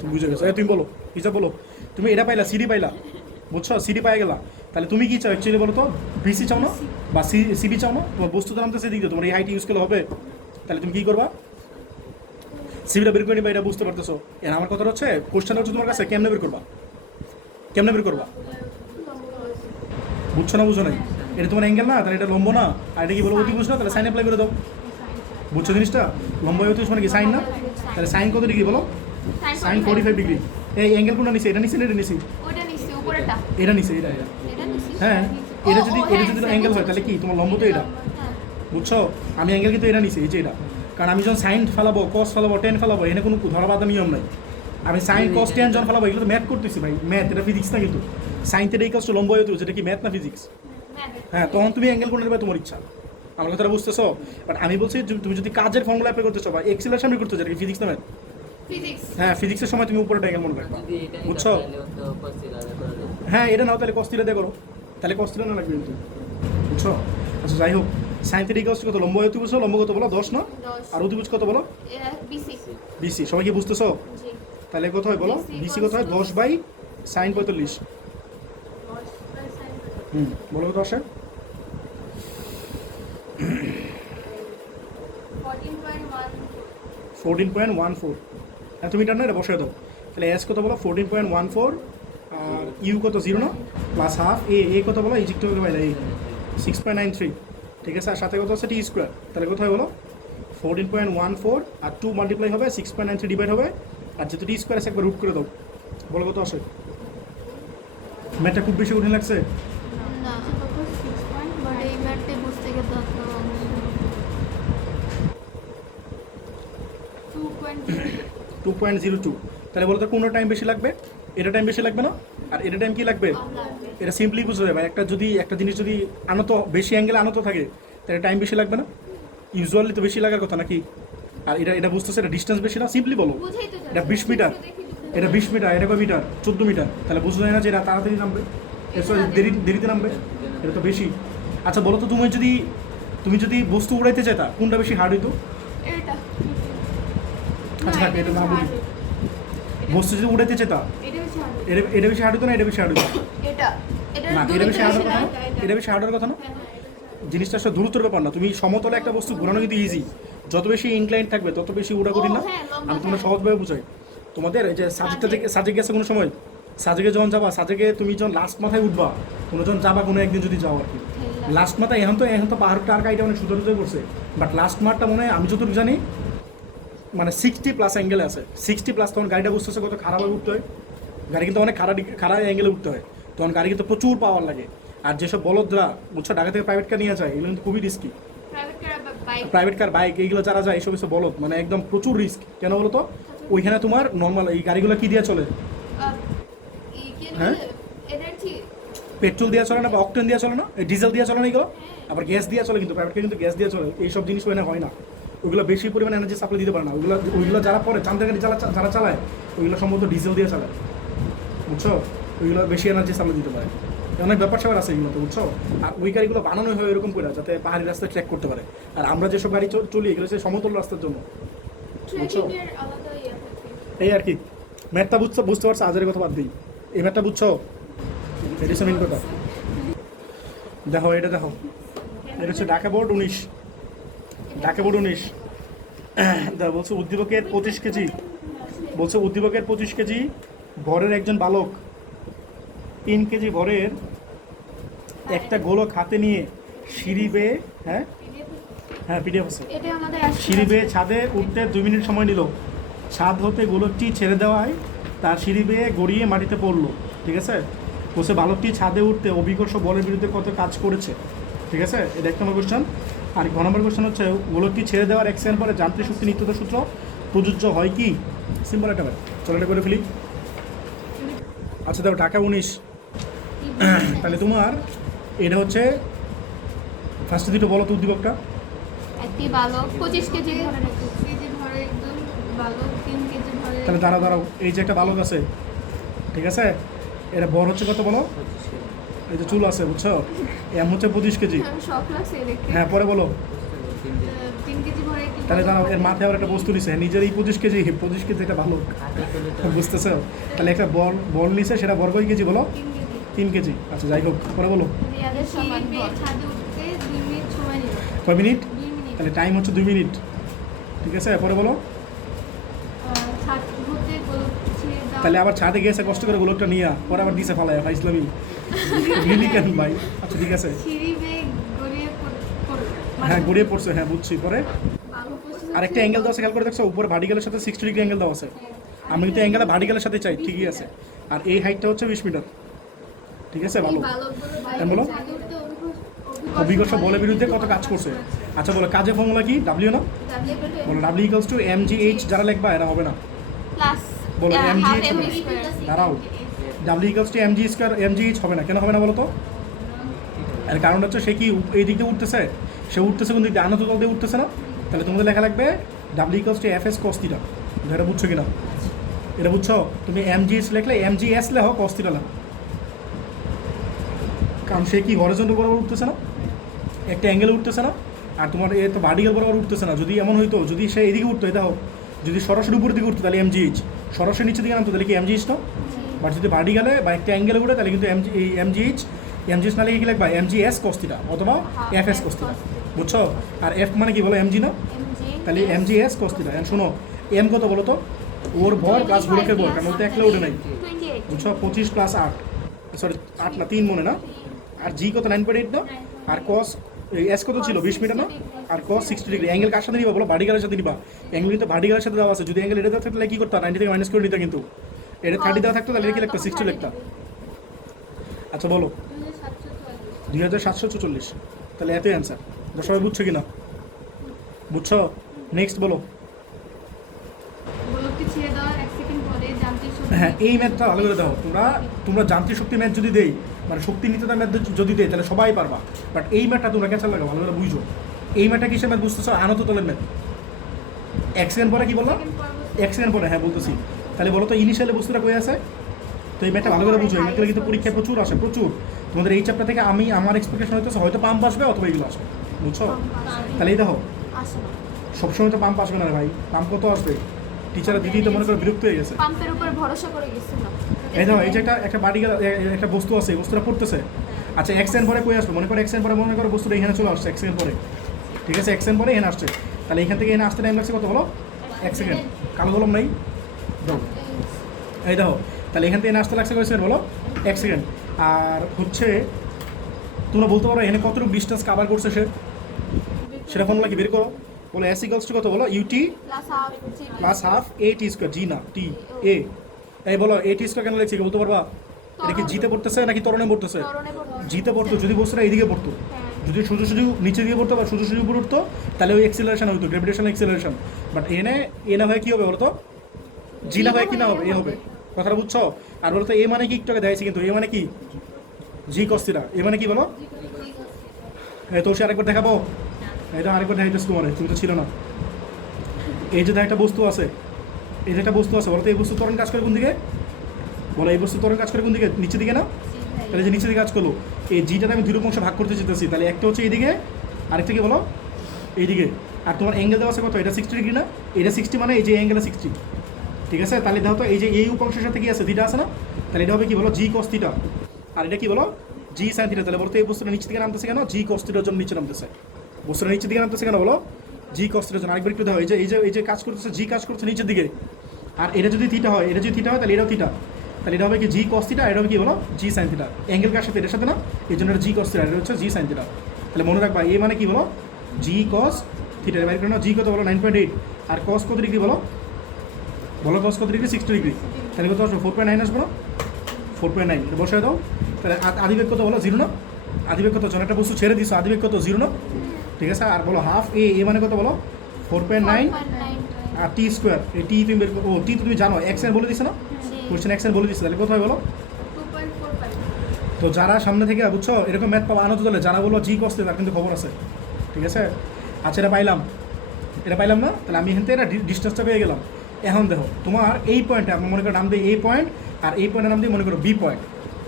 তুমি বুঝে গেছো। তুমি বলো, হিসাব বলো। তুমি এটা পাইলা, সিডি পাইলা, বুঝছো? সিডি পাই গেলা, তাহলে তুমি কি চাও অ্যাকচুয়ালি বলো তো? বিসি চাও না বা সিবি চাও না? তোমার বস্তুটা নামতেছে দিক দিয়ে, তোমার এই হাইট ইউজ করলে হবে? তাহলে তুমি কি করবা? সিবিটা বের করে নিবা, এটা বুঝতে পারতেছো? এর আমার কথা হচ্ছে, কোশ্চেন হচ্ছে তোমার কাছে কেমনে বের করবা, কেমনে বের করবা? বুঝছো না? বুঝো নাই? এটা তোমার অ্যাঙ্গেল না, তাহলে এটা লম্ব না, আর এটা কি বলো অতিভুজ না? তাহলে সাইন অ্যাপ্লাই করে দাও। বুঝছো জিনিসটা? লম্ব অতিভুজ মানে কি সাইন না? তাহলে সাইন কত ডিগ্রি বলো? Sign 45 degree. এই অ্যাঙ্গেল কোনটা নিছে? এটা নিছে না এটা নিছে? এটা নিছে, এটা হ্যাঁ। এটা যদি অ্যাঙ্গেল হয় তাহলে কি তোমার লম্ব তো এটা। বুঝছো? আমি অ্যাঙ্গেল কিন্তু এটা নিছি, এই যে এটা। কারণ আমি যখন সাইন ফেলাবো, কস ফেলাবো, টেন ফেলাবো, এখানে কোনো ধরা বাঁধা নিয়ম নাই। আমি সাইন কস টেন যখন ফেলাবো, এগুলো তো ম্যাথ করতেছি ভাই, ম্যাথ, এটা ফিজিক্স না কিন্তু। সাইন থেকে এই কষ্ট লম্ব হয়ে যেটা কি ম্যাথ না ফিজিক্স? হ্যাঁ, তখন তুমি অ্যাঙ্গেল কোনটা নেবে তোমার ইচ্ছা। আমার কথাটা বুঝতেছো? বাট আমি বলছি তুমি যদি কাজের ফর্মুলা অ্যাপ্লাই করতে চাও বা এক্সেলের সামনে করতে চাও, কি ফিজিক্স না ম্যাথ? হ্যাঁ, ফিজিক্সের সময় তুমি উপরে অ্যাঙ্গেল মনে রাখবা। বুঝছো? হ্যাঁ, এটা নাও, তাহলে কস্তিটা দিয়ে করো, তাহলে কস্তিটা না লাগবে কিন্তু। বুঝছো? আচ্ছা যাই হোক, সাইন থেকে কত? লম্ব অতিভুজ, লম্ব কত বলো? 10 না? আর অতিভুজ কত বলো? বিসি। সবাই কি বুঝতেছো? তাহলে কত হয় বলো? বিসি কত হয়? 10 বাই সাইন 45। বলো কত আসে? 14.14। তুমি এটা না, এটা বসে দাও। তাহলে এস কত বলো? 14.14। আর ইউ কত? 0 না? প্লাস হাফ এ কত বলো? ইজিক্ট হবে পাইলা, এই 6.93। ঠিক আছে, আর সাথে কত আছে? টি স্কোয়ার। তাহলে কত হয় বলো? 14.14 আর 2 মাল্টিপ্লাই হবে 6.93 ডিভাইড হবে, আর যেহেতু টি স্কোয়ার আছে একবার রুট করে দাও। বলো কত আসে? ম্যাথটা খুব বেশি কঠিন লাগছে? 2.02। তাহলে বলো তো কোনটা টাইম বেশি লাগবে? এটা টাইম বেশি লাগবে না? আর এটা টাইম কি লাগবে? এটা সিম্পলি বুঝতে যাবে, একটা জিনিস যদি আনত বেশি অ্যাঙ্গেলে আনত থাকে তাহলে টাইম বেশি লাগবে না? ইউজুয়ালি তো বেশি লাগার কথা নাকি? আর এটা বুঝতেছে, এটা ডিস্টেন্স বেশি না? সিম্পলি বলো, এটা 20 মিটার, এটা 20 মিটার, এটা কয় মিটার? 14 মিটার। তাহলে বুঝতে যায় না যে এটা তাড়াতাড়ি নামবে, দেরিতে নামবে? এটা তো বেশি। আচ্ছা বলো তো, তুমি যদি বস্তু উড়াইতে চাইতা কোনটা বেশি হার্ড হইতো? আচ্ছা থাক, এটা না বলি। বস্তু যদি উড়াইতে চাইতা এটা বেশি হার্ড হতো না এটা বেশি হার্ড হতো? না, এটা বেশি হার্ডের কথা না? এটা বেশি হার্ডের কথা না? জিনিসটা আসলে দূরত্বের ব্যাপার না। তুমি সমতলে একটা বস্তু ঘোরানো কিন্তু ইজি, যত বেশি ইনক্লাইন থাকবে তত বেশি উড়া কঠিন না? আমি তোমরা সহজভাবে বুঝাই। তোমাদের এই যে সাজেক গেছে কোনো সময়, সাজেকে যখন যাবা, সাজেকে তুমি যখন লাস্ট মাথায় উঠবা, কোনো যখন যাবা কোনো একদিন যদি যাও আর কি, লাস্ট মাথায় এখন তো পাহাড়টা আর কাইটা অনেক সুন্দর করছে, বাট লাস্ট মাঠটা মনে হয় আমি যতটুকু জানি মানে 60+ অ্যাঙ্গেলে আছে। 60+, তখন গাড়িটা বুঝতেছে কত খারাপভাবে উঠতে হয়। গাড়ি কিন্তু অনেক খারাপ অ্যাঙ্গেলে উঠতে হয়, তখন গাড়ি কিন্তু প্রচুর পাওয়ার লাগে। আর যেসব বলদরা বুঝছো ঢাকা থেকে প্রাইভেট কার নিয়ে যায়, এগুলো কিন্তু খুবই রিস্কি। প্রাইভেট কার, বাইক, এইগুলো যারা যায় এইসব এসব বলদ মানে একদম প্রচুর রিস্ক। কেন বলো তো? ওইখানে তোমার নর্মাল এই গাড়িগুলো কি দিয়ে চলে? হ্যাঁ, পেট্রোল দিয়ে চলে না বা অকটেন দিয়ে চলে না, ডিজেল দিয়ে চলে না এগুলো, আবার গ্যাস দিয়ে চলে। কিন্তু প্রাইভেট কার কিন্তু গ্যাস দিয়ে চলে। এইসব জিনিস ওখানে হয় না, ওইগুলো বেশি পরিমাণে এনার্জি সাপ্লাই দিতে পারে না। ওইগুলো যারা পরে চান্দের গাড়ি যারা চালায় ওইগুলো সম্ভবত ডিজেল দিয়ে চালায়। বুঝছো? ওইগুলো বেশি এনার্জি সাপ্লাই দিতে পারে। অনেক ব্যাপার স্যাপার আছে এগুলোতে, বুঝছো? আর ওই গাড়িগুলো বানানো হয় এরকম করে যাতে পাহাড়ি রাস্তায় ট্র্যাক করতে পারে। আর আমরা যেসব গাড়ি চলি এগুলো হচ্ছে সমতল রাস্তার জন্য, বুঝছো? এই আর কি ম্যাথটা বুঝতে পারছো, আজের কথা বাদ দিই, এই ম্যাথটা বুঝছো? এটা হচ্ছে মেন কথা। দেখো এটা দেখো, এটা হচ্ছে ঢাকা বোর্ড 19, ঢাকা বোর্ড 19। দেখো বলছে উদ্দীপকের 25 কেজি, বলছে উদ্দীপকের 25 কেজি ভরের একজন বালক 3 কেজি ভরের একটা গোলক হাতে নিয়ে সিঁড়ি বেয়ে, হ্যাঁ হ্যাঁ পিডিএফ আছে, সিঁড়ি বেয়ে ছাদে উঠতে 2 মিনিট সময় নিল। ছাদ হতে গোলকটি ছেড়ে দেওয়ায় তার সিঁড়ি বেয়ে গড়িয়ে মাটিতে পড়লো, ঠিক আছে? বলছে বালকটি ছাদে উঠতে অভিকর্ষ বলের বিরুদ্ধে কত কাজ করেছে, ঠিক আছে? এটা 1 নম্বর কোশ্চেন। আর 2 নম্বর কোশ্চেন হচ্ছে গোলকটি ছেড়ে দেওয়ার 1 সেকেন্ড পরে যান্ত্রিক শক্তি নিত্যতার সূত্র প্রযোজ্য হয় কি? সিম্পল একটা ব্যাপার, চলো এটা করে ফেলি। আচ্ছা দেখো ঢাকা 19, তাহলে তোমার এটা হচ্ছে ফার্স্টে দুটো বলো তো উদ্দীপকটা। একটি বালক 25 কেজি ভরে একজন বালক 3 কেজি ভরে। তাহলে দাঁড়াও, এই যে একটা বালক আছে, ঠিক আছে? এটা বড় হচ্ছে কত বলো? এই যে চুল আছে, বুঝছো? এম হচ্ছে 25 কেজি। সব ক্লাসে দেখে। হ্যাঁ পরে বলো। 3 কেজি ভরে একটি। তাহলে দাঁড়াও, এর মাথায় আবার একটা বস্তু নিছে, নিজের এই 25 কেজি এটা বালক, বুঝতেছো? তাহলে একটা বল নিছে, সেটা বড় কয় কেজি বলো? 3 কেজি। আচ্ছা যাই হোক, পরে বলো। রিয়াদের সমান ভর। ছাদে উঠতে 2 মিনিট সময় নিল। কয় মিনিট? 2 মিনিট। তাহলে টাইম হচ্ছে 2 মিনিট, ঠিক আছে? পরে বলো। ছাদ হতে গোলক ছেড়ে দাও। তাহলে আবার ছাদে গেছে কষ্ট করে গোলকটা নিয়ে, পরে আবার দিছে ফালায় ভাই ইসলামী রিলি কেন ভাই? আচ্ছা ঠিক আছে, সিঁড়ি বেয়ে গড়িয়ে পড়ল। হ্যাঁ গড়িয়ে পড়ছে, হ্যাঁ বুঝছি। পরে বালক আরেকটা অ্যাঙ্গেল দেওয়া আছে, খেয়াল করে দেখছো উপরে ভার্টিক্যালের সাথে 60 ডিগ্রি অ্যাঙ্গেল দেওয়া আছে। আমি কিন্তু অ্যাঙ্গেলে ভার্টিক্যালের সাথে চাই, ঠিকই আছে। আর এই হাইটটা হচ্ছে 20 মিটার, ঠিক আছে? ভালো বলো। অভিকর্ষ বলের বিরুদ্ধে কত কাজ করছে? আচ্ছা বলো কাজের ফর্মুলা কি? ডাব্লিউ না? বলো ডাব্লিউ ইকুয়ালস টু mgh, যারা লিখবা এরা হবে না। প্লাস বলো mgh, স্কয়ার। দাঁড়াও, W equals to mg square, mgh হবে না, কেন হবে না বলো তো? আর কারণ হচ্ছে সে কি এই দিক দিয়ে উঠতেছে, সে উঠতেছে কোন দিক দিয়ে? আনত তল দিয়ে উঠতেছে না? তাহলে তোমাদের লেখা লাগবে W equals to fs cos theta. এটা বুঝছো কিনা? এটা বুঝছো? তুমি mgh লিখলে mgs লেখো cos থিটা লেখো, কারণ সে কি হরিজন্টাল বরাবর উঠতেছে না, একটা অ্যাঙ্গেলে উঠতেছে না। আর তোমার এ তো ভার্টিক্যাল বরাবর উঠতেছে না। যদি এমন হইতো, যদি সে এদিকে উঠতো, এটা হোক, যদি সরাসরি উপরের দিকে উঠতো তাহলে mgh, সরাসরি নিচের দিকে নামতো তাহলে কি mgh না? বাট যদি ভার্টিক্যালে বা একটা অ্যাঙ্গেলে উঠে তাহলে কিন্তু mgh না লিখে কি লিখবা? mgs cos থিটা অথবা fs cos থিটা, বুঝছো? আর f মানে কি বলো? mg না? তাহলে mgs cos থিটা। শোনো m কত বলো তো? ওর ভর প্লাস গোলকের ভর, কারণ ওতে একলা উঠে নাই, 28। বুঝছো? 25 প্লাস 8, সরি 8 না 3 মনে না। আর জি কত? 9.8 না? আর cos এস কত ছিল? 20 মিটার না? আর cos 60 ডিগ্রি। অ্যাঙ্গেল কার সাথে নিবা বলো? ভার্টিক্যালের সাথে নিবা। অ্যাঙ্গেল কিন্তু ভার্টিক্যালের সাথে দেওয়া আছে। যদি অ্যাঙ্গেল এটা দেওয়া থাকলে কি করতে? 90 থেকে মাইনাস করে নিতে, কিন্তু এটা 30 দেওয়া থাকতো তাহলে কি লিখতে? 60 লিখতা। আচ্ছা বলো 2744। তাহলে এতই অ্যান্সার। সবাই বুঝছো কিনা? বুঝছো? নেক্সট বলো। গোলকটি ছেড়ে দেওয়ার 1 সেকেন্ড পরে যান্ত্রিক শক্তি। হ্যাঁ এই ম্যাথটা ভালো করে দাও। তোমরা যান্ত্রিক শক্তি ম্যাথ যদি দেই, মানে শক্তি নিত্যতা ম্যাথ যদি দেয় তাহলে সবাই পারবা। বাট এই ম্যাথটা তোমরা ক্যান্সেল লাগা, ভালো করে বুঝো। এই ম্যাথটা কিসের ম্যাথ বুঝতেছো? আনত তলের ম্যাথ। 1 সেকেন্ড পরে কি বললাম? 1 সেকেন্ড পরে, হ্যাঁ বলতেছি। তাহলে বলো তো ইনিশিয়ালি বস্তুটা কই আছে? তো এই ম্যাথটা ভালো করে বুঝো। এই ম্যাথগুলো কিন্তু পরীক্ষায় প্রচুর আসে, প্রচুর। তোমাদের এই চ্যাপ্টার থেকে আমার এক্সপেকটেশন হইতেছে হয়তো পাম্প আসবে অথবা এগুলো আসবে, বুঝছো? তাহলে এই দেখো আসে না। সবসময় তো পাম্প আসবে না রে ভাই। পাম্প কত আসবে? টিচাররা দিতেই তো মনে করে বিরক্ত হয়ে গেছে। পাম্পের উপর ভরসা করে গেছিলাম। এই দেখো এই যে একটা পার্টিকেল, একটা বস্তু আছে, এই বস্তুটা পড়তেছে। আচ্ছা 1 সেকেন্ড পরে কই আসবে? মনে করো 1 সেকেন্ড পরে, মনে করো বস্তুটা এখানে চলে আসছে 1 সেকেন্ড পরে, ঠিক আছে? 1 সেকেন্ড পরে এখানে আসছে, তাহলে এখান থেকে এখানে আসতে টাইম লাগছে কত বলো? 1 সেকেন্ড। কালো কলম নাই? দাও। এই দেখো তাহলে এখান থেকে এখানে আসতে লাগছে কয় সেকেন্ড বলো? 1 সেকেন্ড। আর হচ্ছে তোমরা বলতে পারো এখানে কতটুকু ডিস্টেন্স কভার করছে সে, সেটা ফর্মুলা কি বের করো? বলো s ইকুয়ালস টু কত বলো? ut plus half a t square, জি না t a। এই বলো a t স্কয়ার কেন লিখছি বলতে পারবা? এটা কি জিতে পড়তেছে নাকি ত্বরণে পড়তেছে? জিতে পড়তো। যদি বস্তুটা এইদিকে পড়তো, যদি সোজা নিচে দিকে পড়তো বা সোজা উপরে উঠতো তাহলে ওই এক্সিলারেশন হতো, গ্র্যাভিটেশনাল এক্সিলারেশন। বাট এ না হয় কি হবে বলো তো? জি না হয় কি না হবে? এ হবে। কথাটা বুঝছো? আর বলো তো এ মানে কি? একটু আগে দেখাইছি কিন্তু এ মানে কি? জি cos থিটা। এ মানে কি বলো? এই তো সে আরেকবার দেখাবো। এটা আরেকবার দেখাইতেছি তোমার, তুমি তো ছিল না। এই যে একটা বস্তু আছে, এই যে একটা বস্তু আছে, বলো তো এই বস্তু ত্বরণ কাজ করে কোন দিকে? বলো এই বস্তু ত্বরণ কাজ করে কোন দিকে? নিচের দিকে না? তাহলে যে নিচে দিকে কাজ করলো এই জিটাতে আমি 2 অংশে ভাগ করতে যেতেছি, তাহলে একটা হচ্ছে এইদিকে আরেকটা কি বলো এইদিকে। আর তোমার অ্যাঙ্গেল দেওয়া আছে কত, এটা 60 ডিগ্রি না, এটা 60 মানে এই যে অ্যাঙ্গেলে 60, ঠিক আছে। তাহলে দেখো তো এই যে এই উপাংশের সাথে কি আছে, থিটা আছে না, তাহলে এটা হবে কি বলো জি কস থিটা, আর এটা কি বলো জি সাইন থিটা। তাহলে বলতো এই বস্তুটা নিচে দিকে নামতেছে কেন, জি কস থিটার জন্য নিচে নামতেছে, বস্তুটা নিচে দিকে নামতেছে কেন বলো জি কস থিটার জন্য। আরেকবার একটু দেখো এই যে কাজ করতেছে, জি কাজ করছে নিচের দিকে, আর এটা যদি থিটা হয়, এটা যদি থিটা হয় তাহলে এটাও থিটা, তাহলে এটা হবে কি জি কস থিটা, এটা হবে কি বলো জি সাইন থিটা। অ্যাঙ্গেল কার সাথে, এটার সাথে না, এই জন্য এটা জি কস থিটা, এটা হচ্ছে জি সাইন থিটা। তাহলে মনে রাখবা এ মানে কি বলো জি কস থিটা। বাইর করে নাও জি কত বলো 9.8, আর কস কত ডিগ্রি বলো বলো কস কত ডিগ্রি 60 ডিগ্রি, তাহলে কত আসবে 4.9 আসবে না, 4.9 বসায় দাও। তাহলে আদিবেগ কত বলো 0 না, আদিবেগ কত, যখন একটা বস্তু ছেড়ে দিছো আদিবেগ কত 0 না, ঠিক আছে। আর বলো হাফ এ মানে কত বলো 4.9, আর টি স্কোয়ার, এই টি তুমি বের করো, ও টি তুমি জানো এক্স এর বলে দিছে না, কোশ্চেন এক্স এর বলে দিছে, তাহলে কোথায় বলো। 2.45 তো যারা সামনে থেকে বুঝছো এরকম ম্যাথ পাবো আনন্দ দলে, যারা বলো জি কস্তে তার কিন্তু খবর আছে, ঠিক আছে। আচ্ছা এটা পাইলাম না, তাহলে আমি এখান থেকে এটা ডিস্টেন্সটা পেয়ে গেলাম। এখন দেখো তোমার এই পয়েন্টে আমি মনে করো নাম দিই এই পয়েন্ট, আর এই পয়েন্টের নাম দিই মনে করো বি পয়েন্ট,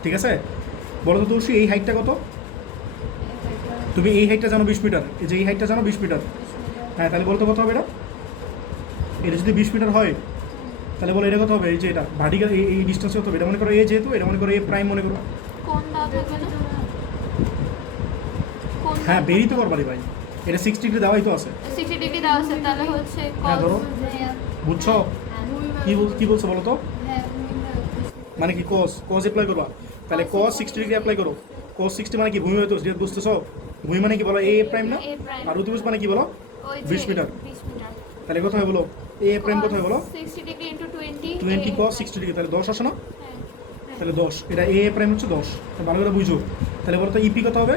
ঠিক আছে। বলো তো তুলসী এই হাইটটা কত, তুমি এই হাইটটা জানো 20 মিটার, এই যে এই হাইটটা জানো 20 মিটার, হ্যাঁ তাহলে বলতো কত হবে এটা যদি 20 মিটার হয় তাহলে বলো এটা কত হবে, এই যে এটা ভার্টিক্যাল এই ডিস্টেন্স কত হবে, এটা মনে করো এ, যেহেতু এটা মনে করো এ প্রাইম মনে করো, কোন দাও থাকবে না, কোন হ্যাঁ বেরিয়ে তো করবারি ভাই, এটা 60 ডিগ্রি দেওয়াই তো আছে, 60 ডিগ্রি দাও আছে, তাহলে হচ্ছে হ্যাঁ ধরো বুঝছো কি বলছো বলো তো, মানে কি কস অ্যাপ্লাই করবা, তাহলে cos 60 ডিগ্রি অ্যাপ্লাই করো, cos 60 মানে কি ভূমি হয়তো যেটা বুঝতেছো, ভূমি মানে কি বলো এ প্রাইম না, A prime। আর অতিভুজ মানে কি বলো ওই 20 মিটার, 20 মিটার, তাহলে কত হয় বলো এ প্রাইম কত হয় বলো 60 ডিগ্রি ইনটু 20 20 cos 60 ডিগ্রি, তাহলে 10 আসে না, হ্যাঁ তাহলে 10, এটা এ প্রাইম হচ্ছে 10, ভালো করে বুঝো। তাহলে বলো তো ইপি কত হবে,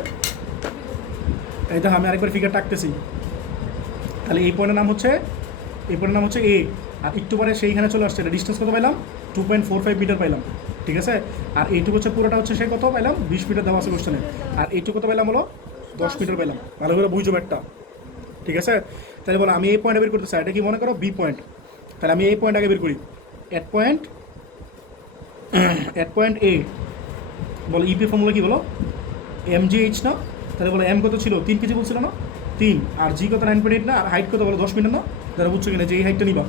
এই দেখো আমি আরেকবার ফিগার টাকতেছি, তাহলে এই পয়েন্টের নাম হচ্ছে এ, আর একটু পরে সেইখানে চলে আসছে, এটা ডিস্টেন্স কত পাইলাম 2.45 মিটার পাইলাম, ঠিক আছে। আর এইটুকু হচ্ছে পুরোটা হচ্ছে সে কত পাইলাম 20 মিটার দেওয়া আছে কোশ্চেনে, আর এইটুকু কত পাইলাম বলো 10 মিটার পাইলাম, ভালো করে বুঝো একটা, ঠিক আছে। তাহলে বলো আমি এই পয়েন্ট বের করতে চাই, এটা কি মনে করো বি পয়েন্ট, তাহলে আমি এই পয়েন্ট আগে বের করি, এট পয়েন্ট এ, বলো ইপি ফর্মুলা কি বলো mgh না, তাহলে বলো এম কত ছিল 3 কেজি বলছিল না 3, আর জি কত 9.8 না, আর হাইট কত বলো 10 মিটার না, যারা বুঝছো কিনা যে এই হাইটটা নিবা,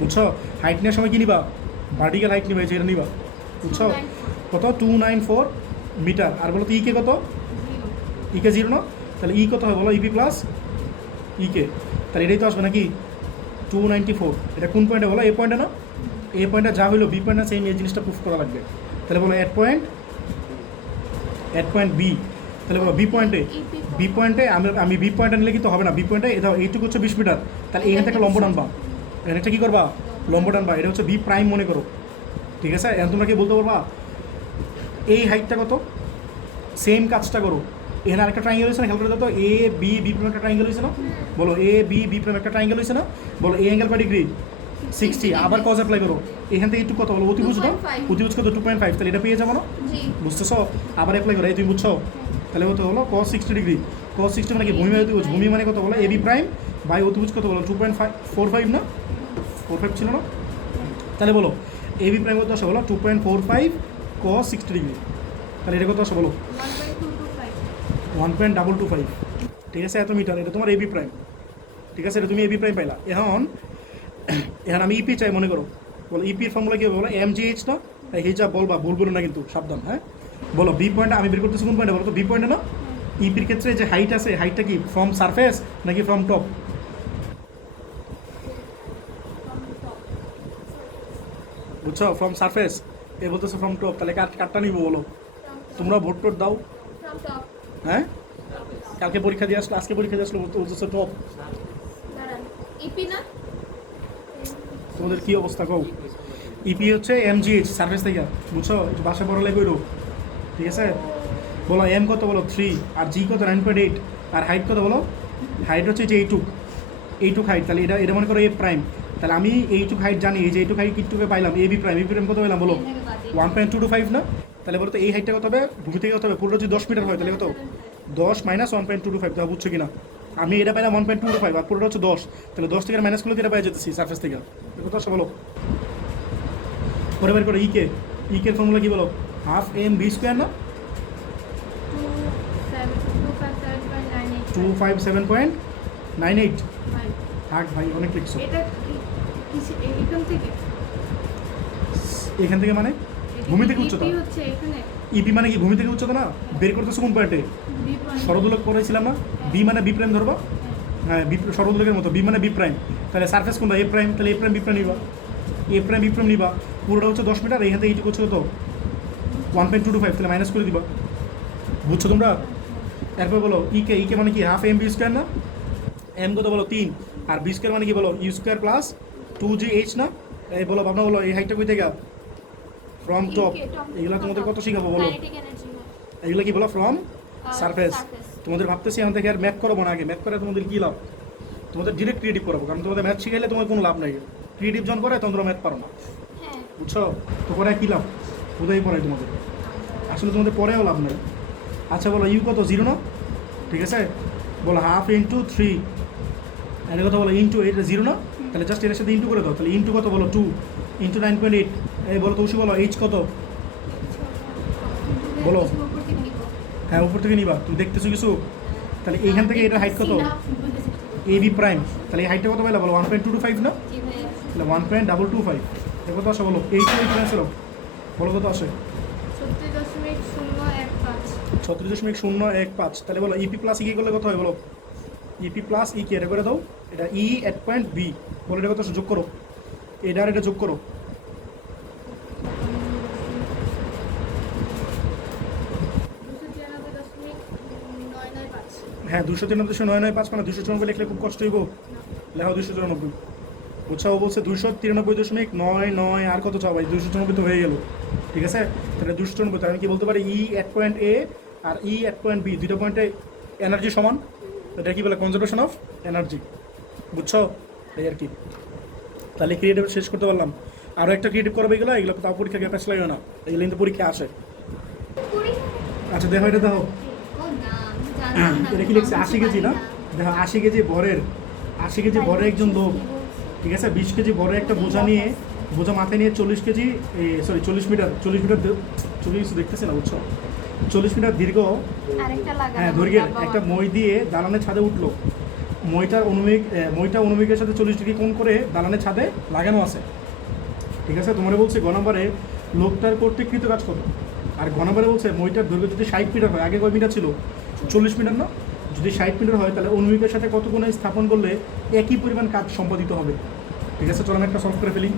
বুঝছো হাইট নেওয়ার সময় কি নিবা ভার্টিক্যাল হাইট নিবা, যেটা নিবা বুঝছো কত 294 মিটার, আর বলো তো ইকে কত, ইকে 0 না, তাহলে ই কত হয় বলো ইপি প্লাস ইকে, তাহলে এটাই তো আসবে নাকি 294, এটা কোন পয়েন্টে বলো এ পয়েন্টে না, এ পয়েন্টে যা হলো বি পয়েন্টে সেম এই জিনিসটা প্রুফ করা লাগবে, তাহলে বলো এট পয়েন্ট বি, তাহলে বলো বি পয়েন্টে আমি বি পয়েন্টে নিলে কিন্তু হবে না, বি পয়েন্টে এটা এইটুকু হচ্ছে 20 মিটার, তাহলে এখান থেকে লম্ব টানবা, এখানে একটা কী করবা লম্ব টানবা, এটা হচ্ছে বি প্রাইম মনে করো, ঠিক আছে। এখন তোমরা কি বলতে পারবা এই হাইটটা কত, সেম কাজটা করো, এখানে আরেকটা ট্রাইঙ্গেল হয়েছে না, খেয়াল করে দাও তো এ বি প্রাইম একটা ট্রাইঙ্গেল হয়েছে না, বলো এ বি প্রাইম একটা ট্রাইঙ্গেল হয়েছে না, বলো এ অ্যাঙ্গেল বাই ডিগ্রি 60, আবার কজ অ্যাপ্লাই করো, এখান থেকে একটু কত বলো অতিভুজ দাও, 2.5 অতিভুজ কত 2.5, তাহলে এটা পেয়ে যাবো না, জি বুঝতেছো, আবার অ্যাপ্লাই করো, এই তুমি বুঝছো, তাহলে কত হলো cos 60 ডিগ্রি, cos 60 মানে কি ভূমি অতিভুজ, ভূমি মানে কত বলো এ বি প্রাইম বাই অতিভুজ কত বলো 2.45 না 45 ছিল না, তাহলে বলো এ বি প্রাইম কত আসে বলো 2.45 cos 60 ডিগ্রি, তাহলে এটা কত আসে বলো 1.225, ঠিক আছে এত মিটার, এটা তোমার এ বি প্রাইম, ঠিক আছে, এটা তুমি এ বি প্রাইম পাইলা। এখন আমি ইপি চাই মনে করো, বলো ইপির ফর্মুলা কি হবে বলো mgh না, হিজাব বলবা ভুল বলো না কিন্তু সাবধান, হ্যাঁ বলো বি পয়েন্টে আমি বের করতেছি কোন পয়েন্টে বলো তো বি পয়েন্টে না, ইপির ক্ষেত্রে যে হাইট আছে হাইটটা কি ফ্রম সারফেস নাকি ফ্রম টপ, বুঝছো ফ্রম সারফেস, এ বলতেছে ফ্রম টপ, তাহলে কারটা নিবো বলো, তোমরা ভোট টোট দাও, from top হ্যাঁ কালকে পরীক্ষা দিয়ে আসলো, আজকে পরীক্ষা দিয়ে আসলো বলতেছে টপ, দাঁড়ান ইপি না তোমাদের কী অবস্থা কও, ইপি হচ্ছে mgh সার্ভিস থেকে, বুঝছো একটু বাসায় পড়ালে কইরো, ঠিক আছে। বলো এম কত বলো 3, আর জি কত 9.8, আর হাইট কত বলো, হাইট হচ্ছে যে এইটুক হাইট, তাহলে এটা মনে করো এ প্রাইম, তাহলে আমি এইটুক হাইট জানি, এই যে এইটুক হাইট কিটুকে পাইলাম এ বি প্রাইম কত পেলাম বলো 1.225 না, তাহলে বলো তো এই হাইটটা কত হবে ভূমি থেকে কত হবে, পুরোটা যদি 10 মিটার হয় তাহলে কত 10 মাইনাস 1.225, তা বুঝছো কিনা, আমি এটা পাইলাম 1.225 আর পুরোটা হচ্ছে 10, তাহলে 10 থেকে মাইনাস করলে এটা পাই যেতেছি সার্ফেস থেকে, কত আসে বলো পরে বের করো ইকের ফর্মুলা কি বলো হাফ এম বি স্কোয়ার না 257.98 থাক ভাই অনেক লিখছো। এটা এখান থেকে এখান থেকে মানে ভূমি থেকে উচ্চতা। EP হচ্ছে এখানে ইপি মানে কি ভূমি থেকে উচ্চতা না? বের করতেছো কোন পয়েন্টে? B point। সরলদোলক করেছিলাম না? বি মানে বি প্রাইম ধরবা। হ্যাঁ বি সরলদোলকের মতো বি মানে বি প্রাইম, তাহলে সারফেস কোনটা? এ প্রাইম, তাহলে এ প্রাইম বি প্রাইম নিবা, এ প্রাইম বি প্রাইম নিবা। পুরোটা হচ্ছে 10 মিটার, এখান থেকে এইটুকু হচ্ছে কত? 1.225, তাহলে মাইনাস করে দিবা। বুঝছো তোমরা? এরপর বলো ইকে মানে কি হাফ এম বি স্কোয়ার না? এম কত বলো 3, আর বি স্কোয়ার মানে কি বলো ইউ স্কোয়ার প্লাস 2gh না? এই বলো ভাবনা বলো এই হাইটটা কই থেকে? From top. এগুলো তোমাদের কত শিখাবো বলো? কাইনেটিক এনার্জি এগুলো কি বলো? From surface. surface। তোমাদের ভাবতেছি এখন থেকে আর ম্যাথ করবো না, আগে ম্যাথ করে তোমাদের কী লাভ? তোমাদের ডিরেক্ট ক্রিয়েটিভ করাবো, কারণ তোমাদের ম্যাথ শিখাইলে তোমার কোনো লাভ নেই। ক্রিয়েটিভ জন করে তোমরা ম্যাথ পারো না, হ্যাঁ বুঝছো? তো পরে কী লাভ? কোথায় পড়াই তোমাদের? আসলে তোমাদের পরেও লাভ নেই। আচ্ছা বলো ইউ কত? 0 না? ঠিক আছে, বলো হাফ ইন্টু 3, এটা কত বলো? ইন্টু, এটা 0 না? তাহলে জাস্ট এর সাথে ইন্টু করে দাও, তাহলে ইন্টু কত বলো? 2 ইন্টু 9.8। এই বলো তৌসি বলো এইচ কত? বলো। হ্যাঁ উপর থেকে নিবা, তুমি দেখতেছো কিছু? তাহলে এইখান থেকে এটা হাইট কত? এ বি প্রাইম, তাহলে এই হাইটটা কত পাইলা বলো? 1.225 না? জি ভাই তাহলে 1.225, এটা কত আসে বলো? এইচ এর ডিফারেন্স বলো কত আসে? 36.015 36.015। তাহলে বলো ইপি প্লাস ই করলে কত হয় বলো? ইপি প্লাস ই কি এটা করে দাও, এটা ই এট পয়েন্ট বি, বলো এটা কত আসে? যোগ করো, এটা আর এটা যোগ করো। হ্যাঁ 293.995, মানে 294 লিখলে খুব কষ্ট হইব, লেখো 294। বুঝছো? ও বলছে 293.99, আর কত চাও ভাই? 294 তো হয়ে গেল, ঠিক আছে? তাহলে 294, তাহলে আমি কি বলতে পারি? ই এট পয়েন্ট এ আর ই এট পয়েন্ট বি, দুইটা পয়েন্টে এনার্জি সমান, এটা কি বলে? Conservation of energy. বুঝছো? এই আর কি। তাহলে ক্রিয়েটিভ শেষ করতে পারলাম। আরও একটা ক্রিয়েটিভ করবে এগুলো, এগুলো তাও পরীক্ষা গ্যাপ আসলেও না, এগুলো কিন্তু পরীক্ষা আসে। আচ্ছা দেখো এটা দেখো, এটা কি লিখছে? 80 কেজি না? দেখো 80 কেজি ভরের, 80 কেজি ভরের একজন লোক, ঠিক আছে? 20 কেজি ভরের একটা বোঝা নিয়ে, বোঝা মাথায় নিয়ে 40 কেজি, সরি 40 মিটার, 40 কিছু দেখতেছে না, বুঝছো? 40 মিটার দীর্ঘ, আরেকটা লাগানো হ্যাঁ দৈর্ঘ্যের একটা মই দিয়ে দালানের ছাদে উঠলো। মইটা অনুমিকের সাথে 40 ডিগ্রি কোণ করে দালানের ছাদে লাগানো আছে, ঠিক আছে? তোমার বলছে গ নম্বরে লোকটার কর্তৃকৃত কাজ কত, আর ঘ নম্বরে বলছে মইটার দৈর্ঘ্য যদি 60 মিটার হয়, আগে কয় মিটার ছিল? 40 মিটার না? যদি 60 মিটার হয় তাহলে অনুমিকের সাথে কত কোণে স্থাপন করলে একই পরিমাণ কাজ সম্পাদিত হবে, ঠিক আছে? চলো আমি একটা সলভ করে ফেলি।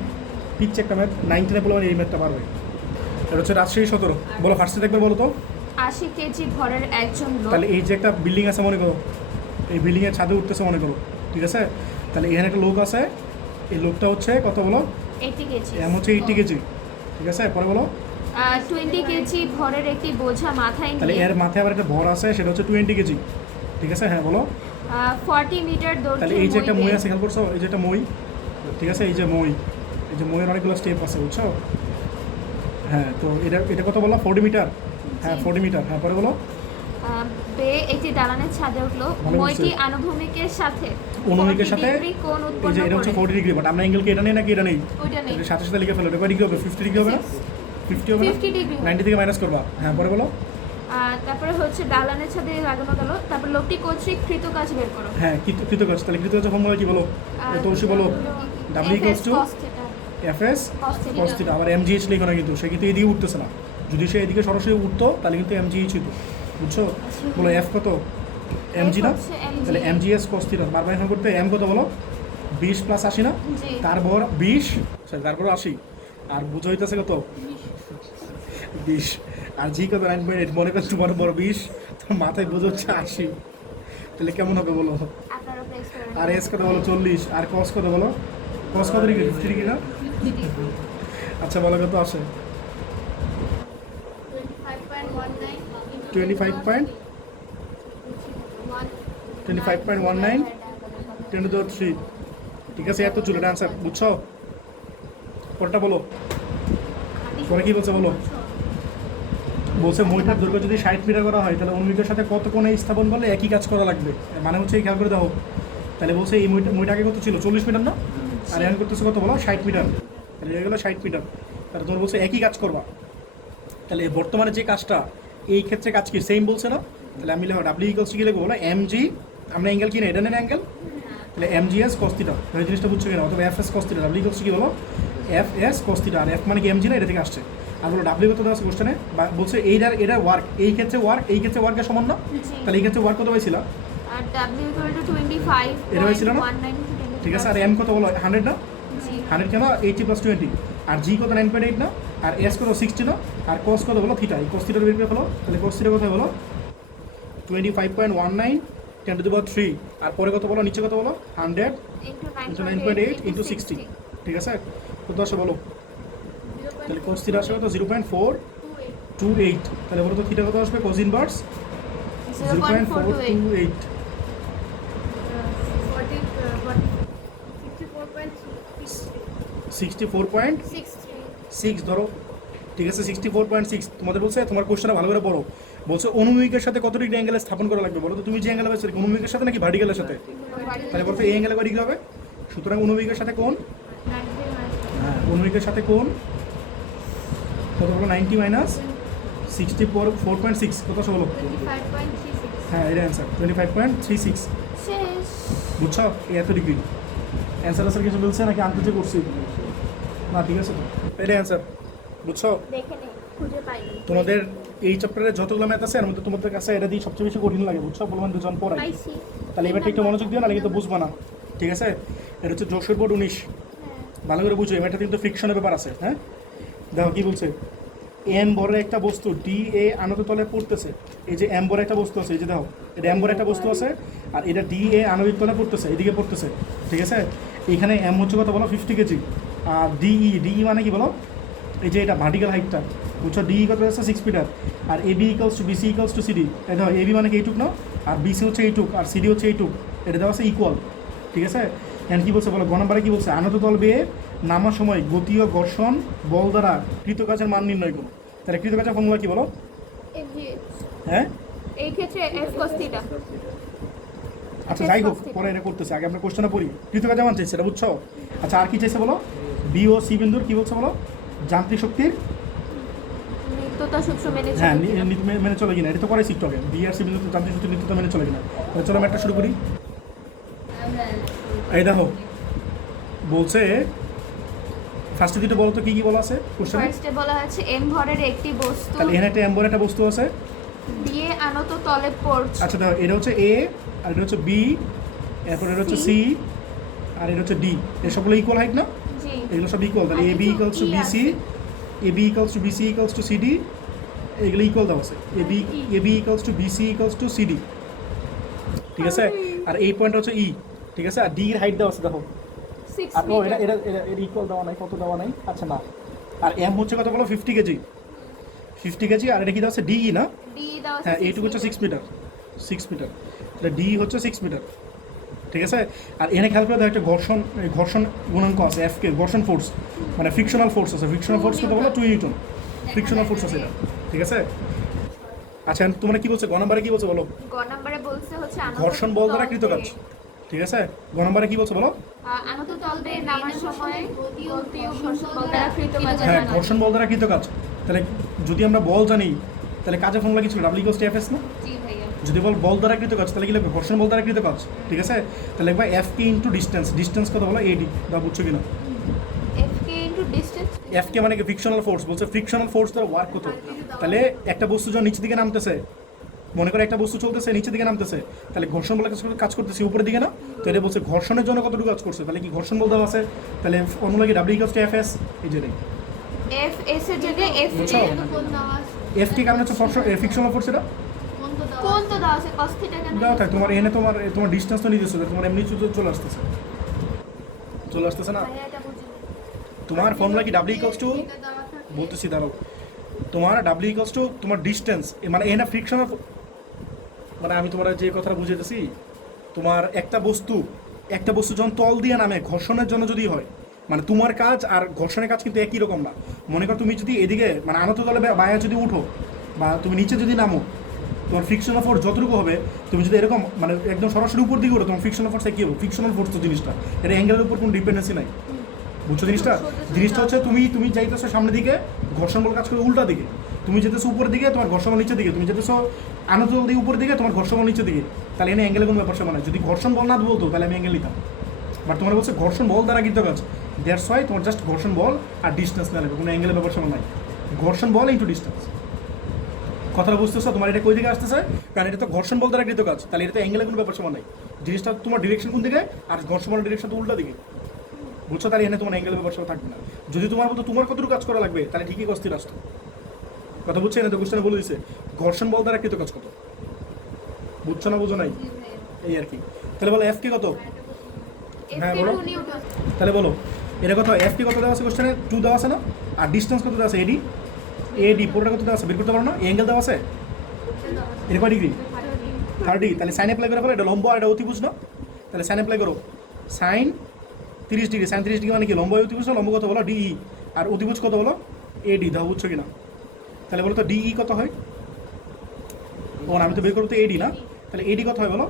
পিচ্ছে একটা ম্যাথ, 9-10 বলে এই ম্যাথটা পারবে। এটা হচ্ছে রাজশাহী 17। বলো ফার্স্টে একবার বলো তো। 80 কেজি ভরের একজন লোক তাহলে এই যে একটা বিল্ডিং আছে মনে করো, এই বিল্ডিংয়ের ছাদে উঠতেছে মনে করো, ঠিক আছে? তাহলে এখানে একটা লোক আছে, এই লোকটা হচ্ছে কত বলো? 80 কেজি এম হচ্ছে 80 কেজি, ঠিক আছে? পরে বলো 20 কেজি ভরের একটি বোঝা মাথায় তাহলে নিয়ে এর মাথায় আবার একটা ভর আছে, সেটা হচ্ছে 20 কেজি, ঠিক আছে? হ্যাঁ বলো। 40 মিটার তাহলে দৈর্ঘ্যের এই যে একটা মই মইতে আছে, খেয়াল করছো? এই যে একটা মই, ঠিক আছে? এই যে মই, এই যে মইয়ের অনেকগুলো স্টেপ আছে, বুঝছো? হ্যাঁ তো এটা কত বলো? 40 মিটার। হ্যাঁ 40 মিটার। হ্যাঁ পরে বলো বেয়ে একটি দালানের ছাদে উঠলো। ভালো বলছো। মইটি আনুভূমিকের সাথে অনুমিকের সাথে 40 ডিগ্রি কোণ এই উৎপন্ন যে এটা হচ্ছে করে 40 ডিগ্রি, বাট আমরা অ্যাঙ্গেলকে এটা নেই নাকি এটা নেই? ওইটা নেই এটার সাথে সাথে লিখে ফেলো, এটা কয় ডিগ্রি হবে? 50 ডিগ্রি হবে না? 50 হবে না? 50 ডিগ্রি 90 থেকে মাইনাস করবা। হ্যাঁ পরে বলো তারপরে হচ্ছে দালানের ছাদে লাগানো গেল। তারপর লোকটি কর্তৃক কৃত কাজ বের করো। হ্যাঁ কৃতকাজ। তাহলে কৃতকাজের ফর্মুলা কি বলো? এটা অবশ্যই বলো W equals to FS cos theta। আবার MGH লিখো না, কিন্তু সে কিন্তু এদিকে উঠতেছে না। যদি সে এদিকে সরাসরি উঠতো তাহলে কিন্তু MGH হতো, বুঝছো? বলো F কত? MG না? হচ্ছে MG তাহলে MGS cos theta। বারবার এখানে করতে M কত বলো? 20 প্লাস 80 না? জি তারপর 20, তারপর 80, আর বুঝো হইতেছে কত? 20। আর জি কত? 9.8। মনে করছো বড় বড় 20, তোর মাথায় বুঝো হচ্ছে 80, তাহলে কেমন হবে বলো? আপনারা প্রেস করেন আর এস কত বলো? 40। আর কস কত বলো? কস কত ডিগ্রি? 50 ডিগ্রি না? আচ্ছা বলো কত আসে? 25.19 10 to the 3, ঠিক আছে? এত চুলের আনসার, বুঝছো? পরটা বলো, পরে কি বলছে বলো? বলছে মইটার দৈর্ঘ্য যদি 60 মিটার করা হয় তাহলে অনুমিকের সাথে কত কোণে স্থাপন করলে একই কাজ করা লাগবে, মানে হচ্ছে এই খেয়াল করে দাও। তাহলে বলছে এই মইটা আগে কত ছিল? 40 মিটার না? আর এখন করতেছে কত বলো? 60 মিটার। তাহলে হয়ে গেলো 60 মিটার। তাহলে তোমার বলছে একই কাজ করবা, তাহলে বর্তমানে যে কাজটা এই ক্ষেত্রে কাজ কি সেম বলছে না? তাহলে আমি লিখব ডাব্লিউ ইকুয়ালস কি লিখবো বলো এমজি, আমরা অ্যাঙ্গেল কি না এটা নেন অ্যাঙ্গেল, তাহলে এমজিএস কস থিটা, এই জিনিসটা বুঝছো কিনা? অথবা FS cos theta, W equals কি বলো এফএস কস থিটা, আর এফ মানে কি এমজি না, এটা থেকে আসছে। আর বলো ডাব্লিউ কত দেওয়া আছে কোশ্চেনে, বা বলছে এটা ওয়ার্ক, এই ক্ষেত্রে ওয়ার্ক, এই ক্ষেত্রে ওয়ার্কের সমান না, তাহলে এই ক্ষেত্রে ওয়ার্ক কত পাইছিল? আর W equal to 25 এটা হয়েছিল না? 190 ঠিক আছে, আর এম কত বলো 100 না, জি 100 কেন 80 + 20, আর জি কত 9.8 না, আর এস কত 60 না, আর কস কত বলো থিটা, এই কস থিটার বের করে ফেলো, তাহলে কস থিটা কত বলো 25.19 10 to the power 3, আর পরে কত বলো নিচে কত বলো 100 into 9.8 into 60, ঠিক আছে কত আসে বলো? তাহলে cos থিটা আসবে কত 0.428, তাহলে বলো তো থিটা কত আসবে cos ইনভার্স 0.428, 64.6 ধরো, ঠিক আছে 64.6। তোমাদের বলছে তোমার কোশ্চেনটা ভালো করে পড়ো, বলছে অনুভূমিকের সাথে কত ডিগ্রি অ্যাঙ্গেলে স্থাপন করা লাগবে বলো তো? তুমি যে অ্যাঙ্গেলে পাইছো অনুভূমিকের সাথে নাকি ভার্টিক্যালের সাথে? তাহলে বলতো এই অ্যাঙ্গেলে কত ডিগ্রি হবে? সুতরাং অনুভূমিকের সাথে কোণ, হ্যাঁ অনুভূমিকের সাথে কোণ কত বলো 90 মাইনাস 64.6 কত আসে বলো? 25.36 হ্যাঁ এটা অ্যান্সার 25.36, শেষ। বুঝছো এই এত ডিগ্রি অ্যান্সার আসার কিছু বলছে নাকি আনতে যে করছি না? ঠিক আছে তো এটা অ্যান্সার, বুঝছো? দেখে নে, খুঁজে পাইনি। তোমাদের এই চ্যাপ্টারে যতগুলো ম্যাথ আছে এর মধ্যে তোমাদের কাছে এটা দিয়ে সবচেয়ে বেশি কঠিন লাগে, বুঝছো? বলবেন দুজন পড়াই, পাইছি। তাহলে এবারটা একটু মনোযোগ দিও না কিন্তু বুঝবো না, ঠিক আছে? এটা হচ্ছে যশোর বোর্ড 19, ভালো করে বুঝো। এবারটা কিন্তু ফ্রিকশনের ব্যাপার আছে, হ্যাঁ দেখো কি বলছে, এম বড় একটা বস্তু ডি এ আনত তলে পড়তেছে, এই যে এম বড় একটা বস্তু আছে, এই যে দেখো এটা এম বড় একটা বস্তু আছে, আর এটা ডি এ আণবিক তলে পড়তেছে, এদিকে পড়তেছে, ঠিক আছে? এখানে এম হচ্ছে কত বলো 50 কেজি, আর ডিই মানে কি বলো, এই যে এটা ভার্টিক্যাল হাইটটা, বুঝছো? ডিই কত আছে 6 মিটার, আর AB equals to BC equals to CD, এই দেখো এবি মানে কি এইটুক না, আর বিসি হচ্ছে এইটুক, আর সিডি হচ্ছে এইটুক, এটা দেওয়া আছে ইকুয়াল, ঠিক আছে? এখন কী বলছে বলো, গ নম্বরে কী বলছে, আনত তল বেয়ে নামার সময় গতি ও ঘর্ষণ বল দ্বারা কৃতকাজের মান নির্ণয় করো। তাহলে কৃতকাজের ফর্মুলা কি বলো? হ্যাঁ এই ক্ষেত্রে F cos theta। আচ্ছা যাই হোক পরে এটা করতেছে, আগে আমরা কোশ্চেনটা পড়ি। কৃতকাজের মান চাইছে, এটা বুঝছো? আচ্ছা আর কি চাইছে বলো? বি ও সি বিন্দুর কি বলছে বলো? যান্ত্রিক শক্তির নিত্যতা সূত্র মেনে হ্যাঁ চলে। মেনে চলে কিনা, এটা তো করাই শিখতে হবে। বি আর সি বিন্দুর যান্ত্রিক শক্তির নিত্যতা মেনে চলে কিনা। তাহলে চলো আমরা একটা শুরু করি। এই দেখো বলছে ফার্স্টে দুটো বলো তো কি কি বলা আছে কোশ্চেনে? ফার্স্টে বলা আছে m ভরের একটি বস্তু তাহলে এখানে একটা এম্বর একটা বস্তু আছে, দিয়ে আনত তলে পড়ছে। আচ্ছা দেখো এটা হচ্ছে এ, আর এটা হচ্ছে বি, এরপর এটা হচ্ছে সি, আর এটা হচ্ছে ডি, এর সবগুলো ইকুয়াল হাইট না? জি এগুলো সব ইকুয়াল, তাহলে আর এ বি কিছু ইকুয়ালস টু E বিসি, আছে। A B equals to BC equals to CD, এগুলো ইকুয়াল দেওয়া আছে। A B equals to BC equals to CD, ঠিক আছে? আর এই পয়েন্ট হচ্ছে ই, ঠিক আছে? আর ডি এর হাইট দেওয়া আছে দেখো, 6 আর ও এটা মিটার। এটা এটা ইকুয়াল দেওয়া নাই, কত দেওয়া নাই, আচ্ছা না। আর এম হচ্ছে কত বলো 50 কেজি, 50 কেজি, আর এটা কি দেওয়া আছে ডিই না? ডি দাও আছে হ্যাঁ এইটুকু হচ্ছে 6 মিটার, 6 মিটার, তাহলে ডি হচ্ছে 6 মিটার, ঠিক আছে? আর এখানে খেয়াল করে দেখো একটা ঘর্ষণ গুণাঙ্ক আছে এফ কে, ঘর্ষণ ফোর্স মানে ফ্রিকশনাল ফোর্স আছে, ফ্রিকশনাল ফোর্স কত বলো 2 নিউটন, ফ্রিকশনাল ফোর্স আছে এটা, ঠিক আছে? আচ্ছা তোমরা কি বলছো গ নম্বরে কি বলছো বলো? গ নম্বরে বলছে হচ্ছে আনত ঘর্ষণ বল দ্বারা তল কৃতকাজ, বেয়ে- ঠিক আছে? গ নম্বরে কি বলছো বলো? আনত তল বেয়ে নামার সময় গতি ও ঘর্ষণ বল দ্বারা কৃতকাজ। হ্যাঁ ঘর্ষণ বল দ্বারা কৃতকাজ। তাহলে যদি আমরা বল জানি তাহলে কাজের ফর্মুলা কি ছিল? W equals to F S না? জি ভাইয়া। যদি বল দ্বারা কৃতকাজ তাহলে কি লিখবে? ঘর্ষণ বল দ্বারা কৃতকাজ, ঠিক আছে? তাহলে লিখবা এফ কে ইন্টু ডিস্টেন্স, ডিস্টেন্স কত বলো এডি, দা বুঝছো কিনা? F k into distance। F k মানে কি ফ্রিকশনাল ফোর্স, বলছে ফ্রিকশনাল ফোর্স দ্বারা ওয়ার্ক কত। তাহলে একটা বস্তু যখন নিচের দিকে নামতেছে, মনে করে একটা বস্তু চলতেছে নিচের দিকে নামতেছে, তাহলে ঘর্ষণ বলে কাজ করতেছে উপরের দিকে না? তো এটা বলছে ঘর্ষণের জন্য কতটুকু কাজ করছে, তাহলে কি ঘর্ষণ বল দেওয়া আছে, তাহলে ফর্মুলা কি W equals to F S, এই যে F s এর জায়গায় F বুঝছো? এফ কে কারণ হচ্ছে ফ্রিকশনাল ফোর্স, এটা কোন তো দাও আছে cos theta কেন? দাও থাকে তোমার এনে তোমার ডিস্টেন্স তো নিতেছে, তোমার এমনি চলে আসতেছে না? ভাইয়া এটা বুঝিনি। তোমার ফর্মুলা কি ডাব্লিউ ইকুয়ালস টু, বলতেছি দাঁড়াও, তোমার ডাব্লিউ ইকুয়ালস টু তোমার ডিস্টেন্স, মানে এখানে ফ্রিকশনাল, মানে আমি তোমার যে কথাটা বুঝাইতেছি, তোমার একটা বস্তু যখন তল দিয়ে নামে ঘর্ষণের জন্য যদি হয়, মানে তোমার কাজ আর ঘর্ষণের কাজ কিন্তু একই রকম না। মনে করো তুমি যদি এদিকে মানে আনত তলে বায়া যদি উঠো বা তুমি নিচে যদি নামো, তোমার ফ্রিকশনাল ফোর্স যতটুকু হবে, তুমি যদি এরকম মানে একদম সরাসরি উপর দিকে উঠো, তোমার ফ্রিকশনাল ফোর্স একই হবে। ফ্রিকশনাল ফোর্স তো জিনিসটা, এটা অ্যাঙ্গেলের উপর কোনো ডিপেন্ডেন্সি নাই, বুঝছো জিনিসটা? জিনিসটা হচ্ছে তুমি যাইতেছো সামনের দিকে, ঘর্ষণ বল কাজ করে উল্টা দিকে, তুমি যেতেছো উপরের দিকে, তোমার ঘর্ষণ বল নিচের দিকে, তুমি যেতেছো আনত তল দিয়ে উপরের দিকে, তোমার ঘর্ষণ বল নিচের দিকে, তাহলে এনে অ্যাঙ্গেলের কোনো ব্যাপার সমান নয়। যদি ঘর্ষণ বল না বলতো তাহলে আমি অ্যাঙ্গেল নিতাম, বাট তোমার বলছে ঘর্ষণ বল দ্বারা গৃহীত কাজ, দ্যাটস ওয়াই তোমার জাস্ট ঘর্ষণ বল আর ডিস্টেন্স না লাগবে, কোনো অ্যাঙ্গেলের ব্যাপার সমান নাই। ঘর্ষণ বল ইন্টু ডিস্টেন্স, কথাটা বুঝতেছো? তোমার এটা কই দিকে আসতেছে, কারণ এটা তো ঘর্ষণ বল দ্বারা গৃহীত কাজ, তাহলে এটা তো অ্যাঙ্গেলের কোনো ব্যাপার সমান নাই। জিনিসটা তোমার ডিরেকশন কোন দিকে, আর ঘর্ষণ বলের ডিরেকশন তো উল্টা দিকে, বুঝছো? তাহলে এখানে তোমার অ্যাঙ্গেলের ব্যাপার সমান থাকবে না। যদি তোমার মতো তোমার কতটুকু কাজ করা লাগবে, তাহলে ঠিকই অস্থির আসতো। কথা বুঝছে? না তো কোশ্চেনে বলে দিছে ঘর্ষণ বল দ্বারা কৃত কাজ কত, বুঝছো না বুঝো নাই, এই আর কি। তাহলে বলো এফ কে কত? হ্যাঁ বলো, তাহলে বলো এটা কত, এফ কে কত দেওয়া আছে কোশ্চেনে? 2 দেওয়া আছে না, আর ডিস্টেন্স কত দেওয়া আছে? এডি, এডি পুরোটা কত দেওয়া আছে বের করতে পারো না? অ্যাঙ্গেল দেওয়া আছে এটা কয় ডিগ্রি? 30। তাহলে সাইন অ্যাপ্লাই করে ফেলো, এটা লম্ব আর এটা অতিভুজ না, তাহলে সাইন অ্যাপ্লাই করো, সাইন 30 ডিগ্রি, সাইন 30 ডিগ্রি মানে কি? লম্ব অতিভুজ না, লম্ব কত বলো? ডিই, আর অতিভুজ কত বলো? এডি। দাও, বুঝছো কিনা? তাহলে বলো তো ডিই কত হয়? ও আমি তো বের করতে এডি না, তাহলে এডি কত হয় বলো?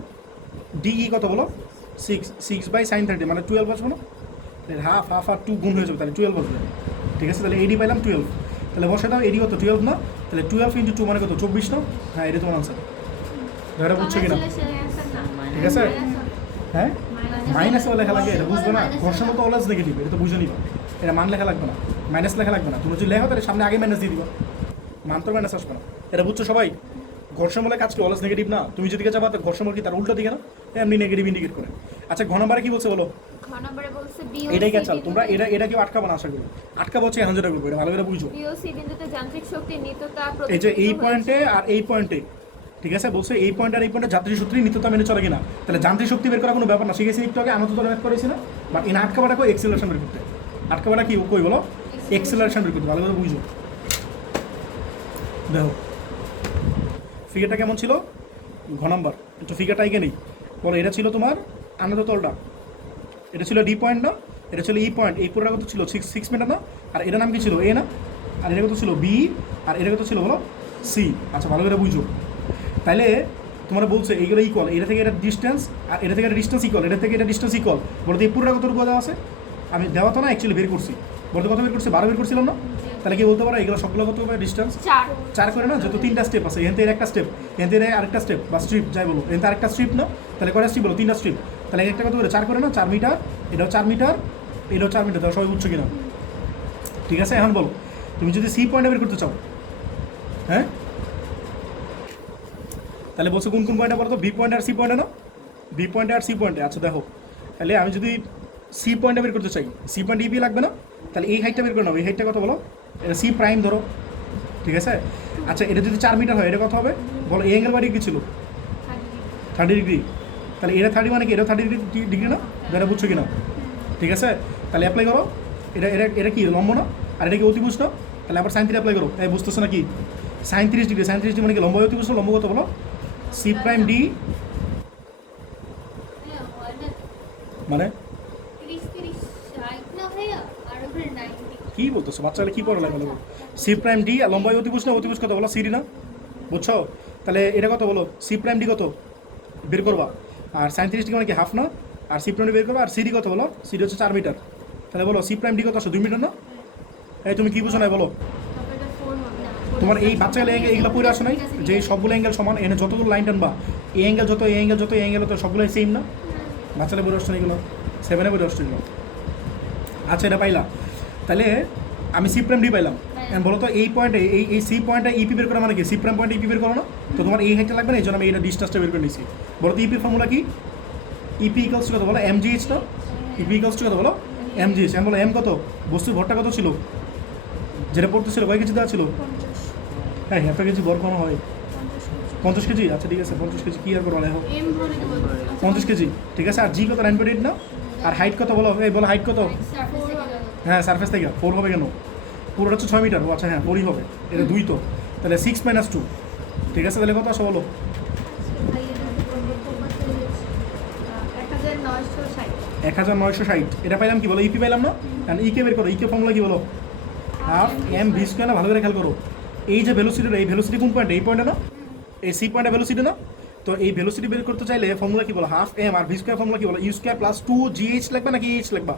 ডিই কত বলো? 6/sin 30 মানে 12 আসবে না? তাহলে হাফ হাফ আর 2 গুণ হয়ে যাবে, তাহলে 12 আসবে। ঠিক আছে, তাহলে এডি পাইলাম 12, তাহলে বসে দাও এডি কত? 12 না, তাহলে 12 × 2 মানে কত? 24 না? হ্যাঁ, এটা তোমার আনসার। এটা বুঝছো কিনা? ঠিক আছে, হ্যাঁ মাইনাস লেখা লাগে, এটা বুঝবো না। ঘর্ষণ তো অলওয়েজ নেগেটিভ, এটা তো বুঝে নিবা। এটা মান লেখা লাগবে না, মাইনাস লেখা লাগবে না। তুমি যদি লেখো তাহলে সামনে আগে মাইনাস দিয়ে দিবা, মান তো মাইনাস আসবে না। এটা বুঝছো সবাই? ঘর্ষণ বলে কাজ কি অলওয়েজ নেগেটিভ না? তুমি যেদিকে যাবা তো ঘর্ষণ বল কি তার উল্টো দিকে না? এমনি নেগেটিভ ইন্ডিকেট করে। আচ্ছা, ঘ নম্বরে কি বলছে বলো? এটাই ক্যাচাল। তোমরা এটা কেউ আটকাবো না, আশা করি আটকাবো হচ্ছে এখন যেটা করবো, এটা ভালো করে বুঝো। বিওসি বিন্দুতে যান্ত্রিক শক্তির নিত্যতা এই যে এই পয়েন্টে আর এই পয়েন্টে, ঠিক আছে, বলছে এই পয়েন্ট আর এই পয়েন্টে যান্ত্রিক শক্তির নিত্যতা মেনে চলে কিনা। তাহলে যান্ত্রিক শক্তি বের করা কোনো ব্যাপার না, শিখেছি একটু আগে, আনত তলে ম্যাথ করেছি না। বাট এনে আটকাবাটা কই? এক্সেলারেশন বের করতে। আটকাবাটা কি কই বলো? এক্সেলারেশন বের করতে, ভালো করে বুঝো। দেখো ফিগারটা কেমন ছিল, ঘ নাম্বার একটু ফিগারটা আইকে নেই বলো। এটা ছিল তোমার আনত তলটা, এটা ছিল ডি পয়েন্ট না, এটা ছিল ই পয়েন্ট, এই পুরোটা কত ছিল? 6 মিটার না, আর এটার নাম কি ছিল? এ না, আর এটা কত ছিল? বি, আর এটা কত ছিল বলো? সি। আচ্ছা, ভালো করে বুঝো। তাহলে তোমরা বলছে এইগুলো ইকুয়াল, এটা থেকে এটা ডিস্টেন্স, আর এটা থেকে এটা ডিস্টেন্স ইকুয়াল, এটা থেকে এটা ডিস্টেন্স ইকুয়াল। বলতে এই পুরোটা কতটুকু দেওয়া আছে? আমি দেওয়া তো না, অ্যাকচুয়ালি বের করছি। বলতে কত বের করছি? 12 বের করছিলাম না? তাহলে কি বলতে পারো এগুলো সবগুলো কত হবে ডিস্টেন্স? 4 করে না, যেহেতু 3টা স্টেপ আছে, এখান থেকে একটা স্টেপ, এখান থেকে আরেকটা স্টেপ বা স্ট্রিপ যাই বলো, এখান থেকে আরেকটা স্ট্রিপ না, তাহলে কয়টা স্ট্রিপ বলো? 3টা স্ট্রিপ। তাহলে একটা কত করে? 4 করে না, 4 মিটার, এটাও 4 মিটার, এটাও 4 মিটার। তাহলে সবাই বুঝছো কিনা? ঠিক আছে, এখন বলো তুমি যদি সি পয়েন্টে বের করতে চাও, হ্যাঁ, তাহলে বলছো কোন কোন পয়েন্টে বলো তো? বি পয়েন্ট আর সি পয়েন্টে না? বি পয়েন্টে আর সি পয়েন্টে। আচ্ছা দেখো, তাহলে আমি যদি সি পয়েন্টে বের করতে চাই, সি পয়েন্ট ইপি লাগবে না? তাহলে এই হাইটটা বের করে নাও, এই হাইটটা কত বলো? এটা সি প্রাইম ধরো, ঠিক আছে। আচ্ছা, এটা যদি 4 মিটার হয়, এটা কত হবে বলো? এই অ্যাঙ্গেল বা ডিগ্রি ছিল 30 ডিগ্রি, তাহলে এটা 30 মানে কি? এটাও 30 ডিগ্রি না? এটা বুঝছো কিনা? ঠিক আছে, তাহলে অ্যাপ্লাই করো। এটা এটা এটা কি লম্ব না, আর এটা কি অতিভুজ না? তাহলে আবার সাইন 3 অ্যাপ্লাই করো। এই বুঝতেছো না কি? সাইন 30 ডিগ্রি, সাইন 30 ডিগ্রি মানে কি? লম্ব অতিভুজ, লম্ব কত বলো? সি প্রাইম ডি মানে কি বলতেছো বাচ্চারা? কি পড়া লাগে? সি প্রাইম ডি আর লম্বাই অতিভুজ না? অতিভুজ কত বলো? সিডি না? বুঝছো? তাহলে এটা কত বলো? সি প্রাইম ডি কত বের করবা, আর সাইন 30 ডিগ্রি মানে কি? হাফ না, আর সি প্রাইম ডি বের করবা, আর সিডি কত বলো? সিডি হচ্ছে 4 মিটার। তাহলে বলো সি প্রাইম ডি কত আসো? 2 মিটার না? এই তুমি কি বুঝো না বলো? তোমার এই বাচ্চা এইগুলো পড়ে আসো নাই যে সবগুলো অ্যাঙ্গেল সমান, এনে যতগুলো লাইন টানবা, এই অ্যাঙ্গেল যত, এই অ্যাঙ্গেল যত, এই অ্যাঙ্গেল তো সবগুলোই সেম না? বাচ্চারা পড়ে আসছো না এগুলো? 7-এ পড়ে আসছো এগুলো। আচ্ছা, এটা পাইলা। তাহলে আমি সি প্রাইম ডি পাইলাম। বলো তো এই পয়েন্টে, এই সি পয়েন্টে ইপি বের করা মানে কি? সি প্রাইম পয়েন্টে ইপি বের করো না? তো তোমার এই হাইটটা লাগবে না, এই জন্য আমি এটা ডিস্টেন্সটা বের করে নিয়েছি। বলো তো ইপির ফর্মুলা কি? ইপি ইকুয়ালস টু কত বলো? এমজিএইচ না? ইপি ইকুয়ালস টু কত বলো? এমজিএইচ। আমি বলো এম কত? বস্তুর ভরটা কত ছিল যেটা পড়তেছিল? কয় কেজি দেওয়া ছিল? হ্যাঁ, একটা কেজি ভর কোনো হয় 50 কেজি। আচ্ছা ঠিক আছে, 50 কেজি কি আর করো লেখো, 50 কেজি। ঠিক আছে, আর জি কত? 9.8 না? আর হাইট কত বলো? এই বলো হাইট কত? হ্যাঁ, সারফেস থেকে 4 হবে কেন? পুরোটা হচ্ছে 6 মিটার। ও আচ্ছা, হ্যাঁ 4ই হবে, এটা 2 তো। তাহলে 6 - 2, ঠিক আছে। তাহলে কত আসো বলো? 1960। এটা পাইলাম কি বলো? ইপি পাইলাম না? কারণ ইকে বের করো, ইকে ফর্মুলা কি বলো? হাফ এম ভি স্কোয়ার না? ভালো করে খেয়াল করো, এই যে ভেলোসিটি, এই ভেলোসিটি কোন পয়েন্টে? এই পয়েন্টে না? এই সি পয়েন্টে ভেলোসিটি না? তো এই ভেলোসিটি বের করতে চাইলে ফর্মুলা কি বলো? হাফ এম, আর ভি স্কোয়ার ফর্মুলা কি বলো? ইউ স্কোয়ার প্লাস 2 জিএইচ লাগবে নাকি এইচ লাগবা?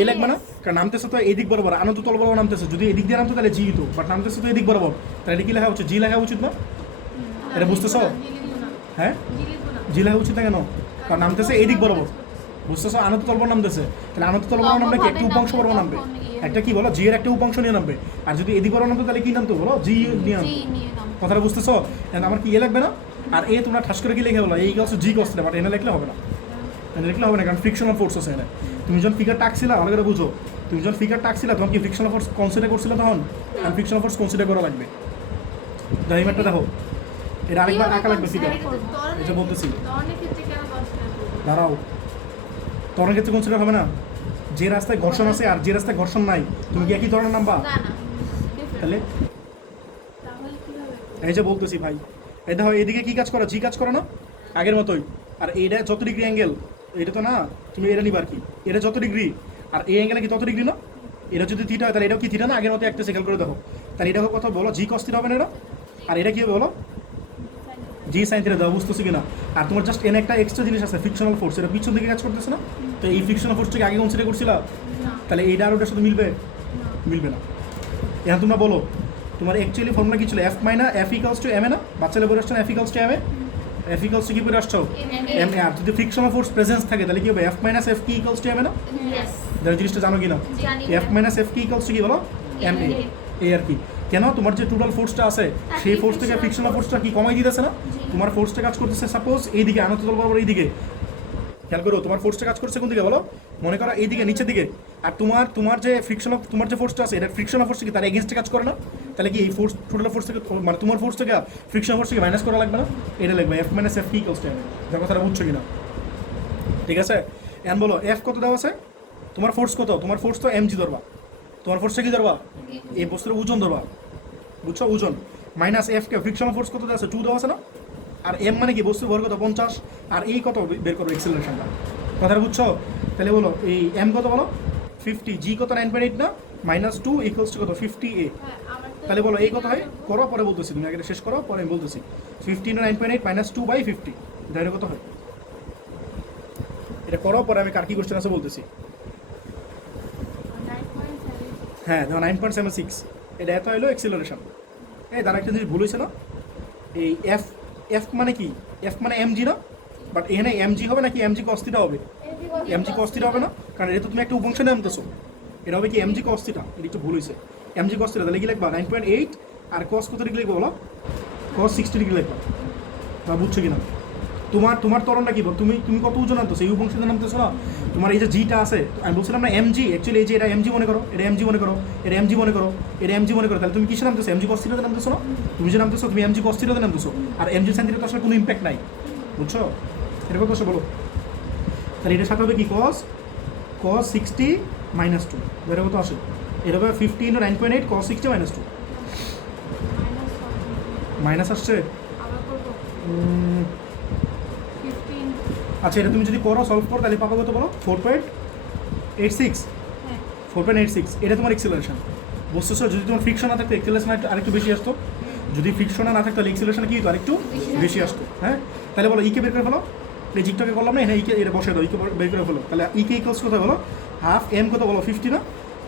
এ লাগবে না, কারণ নামতেছে তো এদিক বরাবর, আনন্দ তল বরাবর নামতেছে, যদি এদিক দিয়ে নামতো তাহলে জি হতো, বাট নামতেছে তো এদিক বরাবর, তাহলে এটা কি লেখা উচিত? জি লেখা উচিত না? এটা বুঝতেছো? হ্যাঁ, জি লেখা উচিত না কেন? কারণ নামতেছে এদিক বরাবর, বুঝতেছো? আনন্দ তল বরাবর নামতেছে, তাহলে আনন্দ তল বরাবর নামবে কি? একটা উপাংশ বরাবর নামবে, একটা কি বলো, জি এর একটা উপাংশ নিয়ে নামবে, আর যদি এদিক বরাবর নামতো তাহলে কি নামতো বলো? জি নিয়ে নামতো। কথাটা বুঝতেছো? আমার কি এ লাগবে না? আর এ তোমরা ঠাস করে কি লিখে বলো এই হচ্ছে জি কস্ট, বাট এনে লিখলে হবে না, এনে লিখলে হবে না, কারণ ফ্রিকশনাল ফোর্স আছে এনে। তুমি যখন ফিগার টাকছিলা ভালো করে বুঝো, তুমি যখন ফিগার টাকছিলা তখন কি ফ্রিকশনাল ফোর্স কনসিডার করছিলে তখন? কারণ ফ্রিকশনাল ফোর্স কনসিডার করা লাগবে। যাই ম্যাটটা দেখো, এটা আরেকবার আঁকা লাগবে ফিগার, এটা বলতেছি। দাঁড়াও, তরণের ক্ষেত্রে কনসিডার হবে না? যে রাস্তায় ঘর্ষণ আছে আর যে রাস্তায় ঘর্ষণ নাই, তুমি কি একই ধরনের নাম্বার? তাহলে এই যে বলতেছি ভাই, এই দেখো এদিকে কি কাজ করো? জি কাজ করো না আগের মতোই, আর এইটা যত ডিগ্রি অ্যাঙ্গেল, এটা তো না, তুমি এটা নিবা আর কি, এটা যত ডিগ্রি আর এই অ্যাঙ্গেলে কি তত ডিগ্রি না? এটা যদি থিটা হয় তাহলে এটাও কি থিটা না? আগের মতো একটা সেকেন্ড করে দেখো, তাহলে এটা কথা বলো জি কস থিটা হবে না এটা? আর এটা কি হবে বলো? জি সাইন থিটা দাও, বুঝতেছি কিনা? আর তোমার জাস্ট এনে একটা এক্সট্রা জিনিস আছে ফ্রিকশনাল ফোর্স, এটা পিছন দিকে কাজ করতেছে না? তো এই ফ্রিকশনাল ফোর্সটাকে আগে কনসিডার করছিলা, তাহলে এইটা আর ওটার সাথে মিলবে? মিলবে না। এখন তোমরা বলো তোমার অ্যাকচুয়ালি ফর্মুলা কি ছিল? এফ মাইনা F equals to M A না? বাচ্চারা বলে আসছো না F equals to M A, F equals to কি বলে আসছো? M A. আর যদি ফ্রিকশনাল ফোর্স প্রেজেন্স থাকে তাহলে কি হবে? এফ মাইনাস এফ কি ইকালস টু এম এ না? জিনিসটা জানো কি না? এফ মাইনাস এফ কি ইকালস টু কি বলো? M A. এই আর কি। কেন? তোমার যে টোটাল ফোর্সটা আছে সেই ফোর্স থেকে ফ্রিকশনাল ফোর্সটা কি কমাই দিতেছে না? তোমার ফোর্সটা কাজ করতেছে সাপোজ এইদিকে, আনত তল বরাবর এইদিকে, খেয়াল করো তোমার ফোর্সটা কাজ করছে কোন দিকে বলো? মনে করো এইদিকে নিচের দিকে, আর তোমার যে ফ্রিকশন অফ তোমার যে ফোর্সটা আছে এটা ফ্রিকশন ফোর্স কি তার এগেনস্টে কাজ করে না? তাহলে কি এই ফোর্স টোটাল ফোর্স থেকে মানে তোমার ফোর্স থেকে ফ্রিকশন ফোর্স থেকে মাইনাস করা লাগবে না? এটা লাগবে এফ মাইনাস এফ কি ইকুয়ালস টু এম। দেখো কথাটা বুঝছো কিনা? ঠিক আছে, এখন বলো এফ কত দেওয়া আছে? তোমার ফোর্স কত? তোমার ফোর্স তো এমজি ধরবা, তোমার ফোর্সটা কি ধরবা? এই বস্তুর ওজন ধরবা, বুঝছো? ওজন মাইনাস এফ কে ফ্রিকশন ফোর্স কত দেওয়া আছে? 2 দেওয়া আছে না? আর এম মানে কি? বস্তুর ভর কত? 50, আর এই কত বের করবো? এক্সেলারেশনটা। কথাটা বুঝছো? তাহলে বলো এই এম কত বলো? 50, জি কত? 9.8 না? -2 ইকুয়ালস টু কত? 50 এ। তাহলে বলো এই কত হয়? করো পরে বলতেছি, তুমি আগে শেষ করো পরে আমি বলতেছি। 50 × 9.8 -2/50, এটা কত হয়? এটা করো পরে আমি কার কি কোশ্চেন আছে বলতেছি। হ্যাঁ 9.76, এটা এত হলো এক্সেলারেশন। এই তার একটা জিনিস ভুল হয়েছে না? এই এফ, এফ মানে কি? এফ মানে এমজি না? বাট এখানে এমজি হবে নাকি এমজি কস থিটা হবে? এমজি কস থিটা হবে না, কারণ এটা তো তুমি একটা উপাংশ নামতেছো, এটা হবে কি এমজি কস থিটা। এটা একটু ভুল হয়েছে, এমজি কস থিটা। তাহলে কি লিখবা? 9.8 আর কস কত ডিগ্রি লিখবো বলো? কস 60 ডিগ্রি লিখবা। তা বুঝছো কিনা? তোমার ত্বরণটা কি বল? তুমি কত ওজন আনতেছো? এই উপাংশে নামতেছো না? তোমার এই যে জিটা আছে, আমি বলছিলাম না এমজি, অ্যাকচুয়ালি এই যে এটা এমজি মনে করো, এটা এমজি মনে করো, এটা এমজি মনে করো, এটা এমজি মনে করো, তাহলে তুমি কিসে নামতেছো? এমজি কস থিটাতে নামতেছো না? তুমি যে নামতেছো তুমি এমজি কস থিটাতে নামতেছো, আর এমজি সাইন থিটাতে আসলে কোনো ইম্প্যাক্ট নাই, বুঝছো? এটা কত আসে বলো? তাহলে এটার সাথে হবে কি? cos 60 -2, এটা কত আসে? এটা হবে 50 × 9.8 cos 60 -2 মাইনাস আসছে। আচ্ছা এটা তুমি যদি করো সলভ করো তাহলে পাবো কত বলো? 4.86, 4.86। এটা তোমার এক্সেলারেশন, বুঝতেছো? যদি তোমার ফ্রিকশন না থাকতো এক্সেলারেশন আরেকটু বেশি আসতো, যদি ফ্রিকশন না থাকতো তাহলে এক্সেলারেশন কি হতো? আরেকটু বেশি আসতো। হ্যাঁ, তাহলে বলো ইকে বের করে ফেলো, এই জিকটাকে করলাম না, এখানে ইকে এটা বসে দাও, ইকে বের করে ফেলো। তাহলে ইকে ইকুয়ালস কত বলো? হাফ এম কত বলো? 50 না?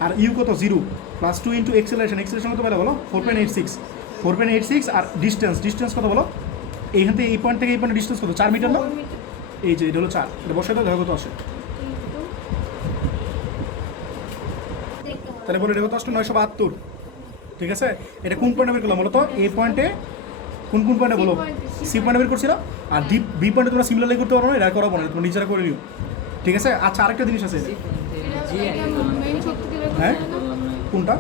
আর ইউ কত? 0 + 2 × এক্সেলারেশন কত পেলে বলো? 4.86 আর ডিস্টেন্স কত বলো? এইখান থেকে এই পয়েন্ট থেকে এই পয়েন্টের ডিস্টেন্স কত? 4 মিটার না? এই যে এটা হলো 4, এটা বসে দাও, দেখো কত আসে। তাহলে বলো এটা কত আসলে? 972। ঠিক আছে, এটা কোন পয়েন্টে বের করলাম বলো তো? এই পয়েন্টে কোন পয়েন্টে বলো? সি পয়েন্টে বের করছি না? আর বি পয়েন্টে তোমরা সিমিলারলি করতে পারো না, এটা করাবো না, তোমরা নিজেরা করে নিও। ঠিক আছে, আচ্ছা আরেকটা জিনিস আছে। হ্যাঁ কোনটা?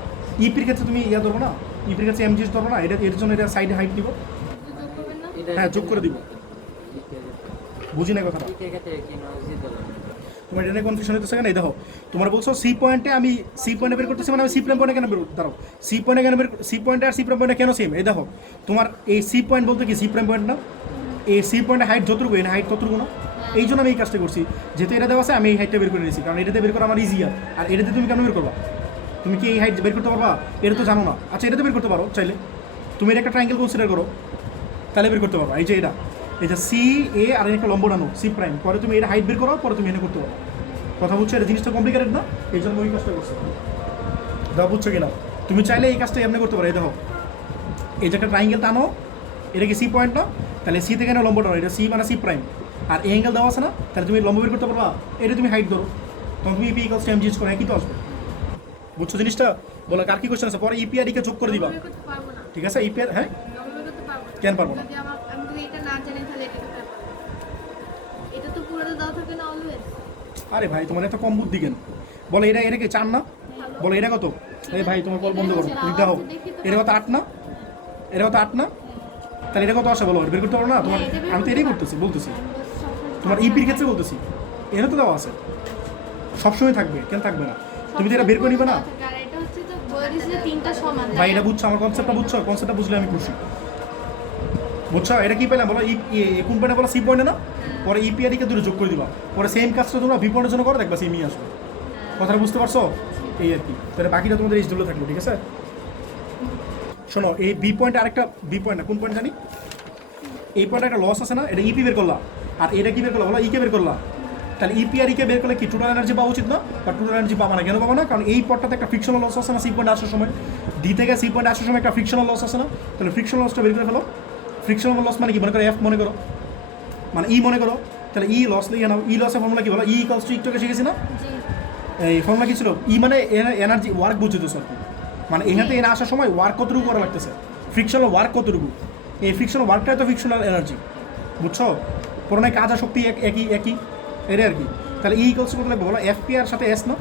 ইপির ক্ষেত্রে তুমি ইয়া ধরবো না, ইপির ক্ষেত্রে এমজি ধরবো না, এটা এর জন্য এটা সাইডে হাইট দিব। হ্যাঁ যোগ করে দিব। বুঝি না কথাটা? তোমার এটা কনফিউশন হতেছে কেন? এই দেখো তোমার বলছো সি পয়েন্টে, আমি সি পয়েন্টে বের করতেছি, মানে আমি সি প্রাইম পয়েন্টে কেন বের? দাঁড়াও, সি পয়েন্টে কেন বের? সি পয়েন্টে আর সি প্রাইম পয়েন্টে কেন সেম? এই দেখো তোমার এই সি পয়েন্ট বলতে কি? সি প্রাইম পয়েন্ট না? এই সি পয়েন্টে হাইট যতটুকু, এই হাইট ততটুকু না? এই জন্য আমি এই কাজটা করছি, যেহেতু এটা দেওয়া আছে আমি এই হাইটটা বের করে নিয়েছি, কারণ এটাতে বের করা আমার ইজিয়ার। আর এটাতে তুমি কেন বের করবা? তুমি কি এই হাইট বের করতে পারবা? এটা তো জানো না। আচ্ছা এটাতে বের করতে পারো চাইলে, তুমি এটা একটা ট্রায়াঙ্গেল কনসিডার করো, তাহলে বের করতে পারবা। এই যে এটা সি এ আর একটা লম্ব টানো সি প্রাইম, পরে তুমি এটা হাইট বের করো, পরে তুমি এটা করতে পারো। কথা বুঝছো? এটা জিনিসটা কমপ্লিকেটেড না, এই জন্য ওই কাজটা করছে। দাও বুঝছো কিনা? তুমি চাইলে এই কাজটা এমনি করতে পারো। এই দেখো, এই যে একটা ট্রাইঙ্গেল টানো, এটা কি সি পয়েন্ট না? তাহলে সি থেকে না লম্ব টানো, এটা সি মানে সি প্রাইম। আর এই অ্যাঙ্গেল দেওয়া আছে না, তাহলে তুমি লম্ব বের করতে পারবা। এটা তুমি হাইট ধরো, তখন তুমি EP equals to M G square একই তো আসবে। বুঝছো জিনিসটা? বলো কার কি কোশ্চেন আছে? পরে ইপি আর কে যোগ করে দিবা, বের করতে পারবো না, ঠিক আছে? ইপি আর, হ্যাঁ লম্ব বের করতে পারবো না। কেন পারবো না? যদি আমি যদি এটা না জানি তাহলে এটা করতে পারবো না। এটা তো পুরোটা দেওয়া থাকে না অলওয়েজ। আরে ভাই তোমার এত কম বুদ্ধি কেন? বলো এটা এটা কি 4 না? বলো এটা কত? এই ভাই তোমার কল বন্ধ করো, তুমি দেখো এটা কত 8 না? এটা কত 8 না? তাহলে এটা কত আসে বলো? বের করতে পারো না তোমার? আমি তো এটাই করতেছি, বলতেছি তোমার ইপির ক্ষেত্রে বলতেছি, এর তো দেওয়া আছে, সবসময় থাকবে, কেন থাকবে না? তুমি তো এটা বের করে নিবে না। আর এটা হচ্ছে তো বলে দিয়েছে তিনটা সমান। ভাই এটা বুঝছো? আমার কনসেপ্টটা বুঝছো? কনসেপ্টটা বুঝলে আমি খুশি। বুঝছো এটা কি পেলাম বলো? কোন পয়েন্টে বলো? সি পয়েন্টে না? পরে ইপি আর কে দূরে যোগ করে দিবা, পরে সেম কাজটা তোমরা বি পয়েন্টের জন্য করো, দেখবা সেমই আসবে। কথাটা বুঝতে পারছো? এই আর কি। তাহলে বাকিটা তোমাদের এই ধরে থাকলো, ঠিক আছে? শোনো, এই বি পয়েন্টে আরেকটা বি পয়েন্ট না, কোন পয়েন্ট জানি? এই পয়েন্টে একটা লস আছে না, এটা ইপি বের করলা, আর এটা কি বের করলা বলো? ইকে বের করলা। তাহলে ইপি আর ইকে বের করলে কি টোটাল এনার্জি পাওয়া উচিত না? বা টোটাল এনার্জি পাবা না, কেন পাবা না? কারণ এই পয়েন্টটাতে একটা ফ্রিকশনাল লস আছে না, সি পয়েন্টে আসার সময়, ডি থেকে সি পয়েন্টে আসার সময় একটা ফ্রিকশনাল লস আছে না? তাহলে ফ্রিকশনাল লসটা বের করে ফেলো। ফ্রিকশনাল লস মানে কি? মনে করো এফ মনে করো, মানে ই মনে করো, তাহলে ই লস লিখে নাও। ই লসের ফর্মুলা কি বলো? ই ইকুয়ালস টু একটু শিখেছি না? এই ফর্মুলা কি ছিল? ই মানে এনার্জি, ওয়ার্ক বুঝতেছো আর কি, মানে এখান থেকে এনে আসার সময় ওয়ার্ক কতটুকু করা লাগতেছে, ফ্রিকশনাল ওয়ার্ক কতটুকু, এই ফ্রিকশনাল ওয়ার্কটাই তো ফ্রিকশনাল এনার্জি। বুঝছো? পুরোনায় কাজ আর শক্তি একই একই, এর আর কি। তাহলে ই ইকুয়ালস কত লাগবে বলো? এফ পি আর সাথে এস না?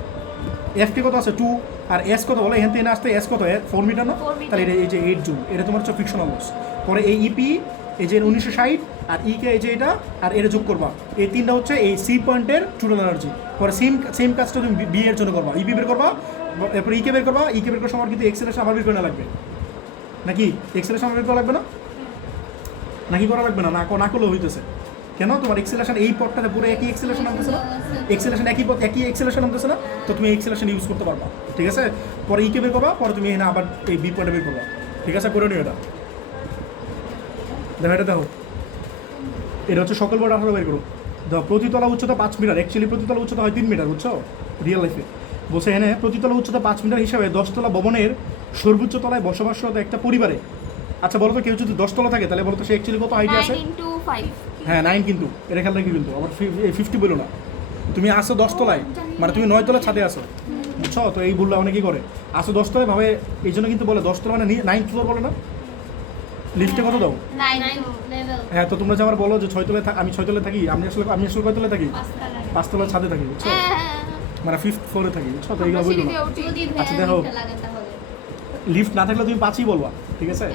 এফ কে কত আছে 2, আর এস কত বলো? এখান থেকে এনে আসতে এস কত 4 মিটার না? 4 মিটার। তাহলে এটা এই যে 8 জুল, এটা তোমার হচ্ছে ফ্রিকশনাল লস। পরে এই ইপি, এই যে 1960, আর ই কে এই যে এটা, আর এটা যোগ করবা, এই তিনটা হচ্ছে এই সি পয়েন্টের টোটাল এনার্জি। পরে সেম কাজটা তুমি বি এর জন্য করবা, ইপি বের করবা, এরপর ইকে বের করবা। ইকে বের করার সময় কিন্তু এক্সেলেশন আবার বের করে না লাগবে নাকি? এক্সেলেশন বের করা লাগবে না নাকি? করা লাগবে না, না করলেও হইতেছে। কেন? তোমার এক্সেলেশন এই পথটাতে পুরো একই এক্সেলেশন আনতেছে না? এক্সেলেশন একই পথ, একই এক্সেলেশন আনতেছে না? তো তুমি এক্সেলেশন ইউজ করতে পারবা, ঠিক আছে? পরে ইকে বের করবা, পরে তুমি এখানে আবার এই বি পয়েন্টে বের করবা, ঠিক আছে? করে নিও এটা। দেখো এটা দেখো, এটা হচ্ছে সকল বড় 18 বের করো। দেখো প্রতিতলা উচ্চতা 5 মিটার, অ্যাকচুয়ালি প্রতিতলা উচ্চতা হয় 3 মিটার, বুঝছো? রিয়েল লাইফে বলছে এখানে প্রতিতলা উচ্চতা 5 মিটার হিসাবে 10 তলা ভবনের সর্বোচ্চ তলায় বসবাসরত একটা পরিবারে। আচ্ছা বলো তো, কেউ যদি 10 তলা থাকে তাহলে বলো তো সে অ্যাকচুয়ালি কত হাইটে আছে? 9 into 5। হ্যাঁ 9, কিন্তু এটা খেয়াল রাখি কিন্তু, আবার 50 বলো না। তুমি আসো 10 তলায়, মানে তুমি 9 তলা ছাদে আসো, বুঝছো? তো এই ভুলটা অনেকেই করে, আসো 10 তলায় ভাবে, এই জন্য কিন্তু বলে 10 তলা মানে 9 ফ্লোর বলে না? লিফটে কত দাও? 9 লেভেল। হ্যাঁ, তো তোমরা যে আমার বলো যে 6 তলায় আমি 6 তলায় থাকি, আমি আসলে কয় তলায় থাকি? 5 তলার ছাদে থাকি, বুঝছো? মানে 5th ফ্লোরে থাকি, বুঝছো? তো এইগুলো বলবো না। আচ্ছা দেখো, লিফট না থাকলে তুমি 5ই বলবা, ঠিক আছে?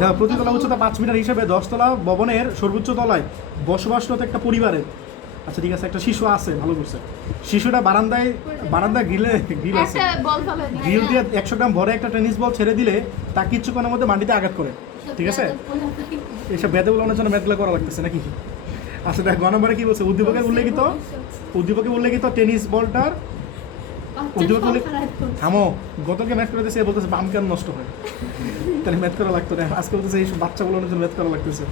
দেখো প্রতিতলা উচ্চতা 5 মিটার হিসেবে 10 তলা ভবনের সর্বোচ্চ তলায় বসবাসরত একটা পরিবারের। আচ্ছা ঠিক আছে, একটা শিশু আছে, ভালো করছে। শিশুটা বারান্দা গ্রিল আছে, একটা বল ফেলে দিই। গ্রিল দিয়ে 100 গ্রাম ভরে একটা টেনিস বল ছেড়ে দিলে তা কিছুক্ষণের মধ্যে মাটিতে আঘাত করে, ঠিক আছে? এইসব বেদে উল্লানোর জন্য ম্যাথগুলো করা লাগতেছে নাকি? আচ্ছা দেখ, গ নম্বরে কি বলছে? উদ্দীপকে উল্লেখিত টেনিস বলটার উদ্দীপকে থামো, গতকে ম্যাথ করে দিয়েছে, বলতেছে বাম কেন নষ্ট হয়, তাহলে ম্যাথ করা লাগতো না, আজকে বলতেছে এইসব বাচ্চা বলানোর জন্য ম্যাথ করা লাগতেছে।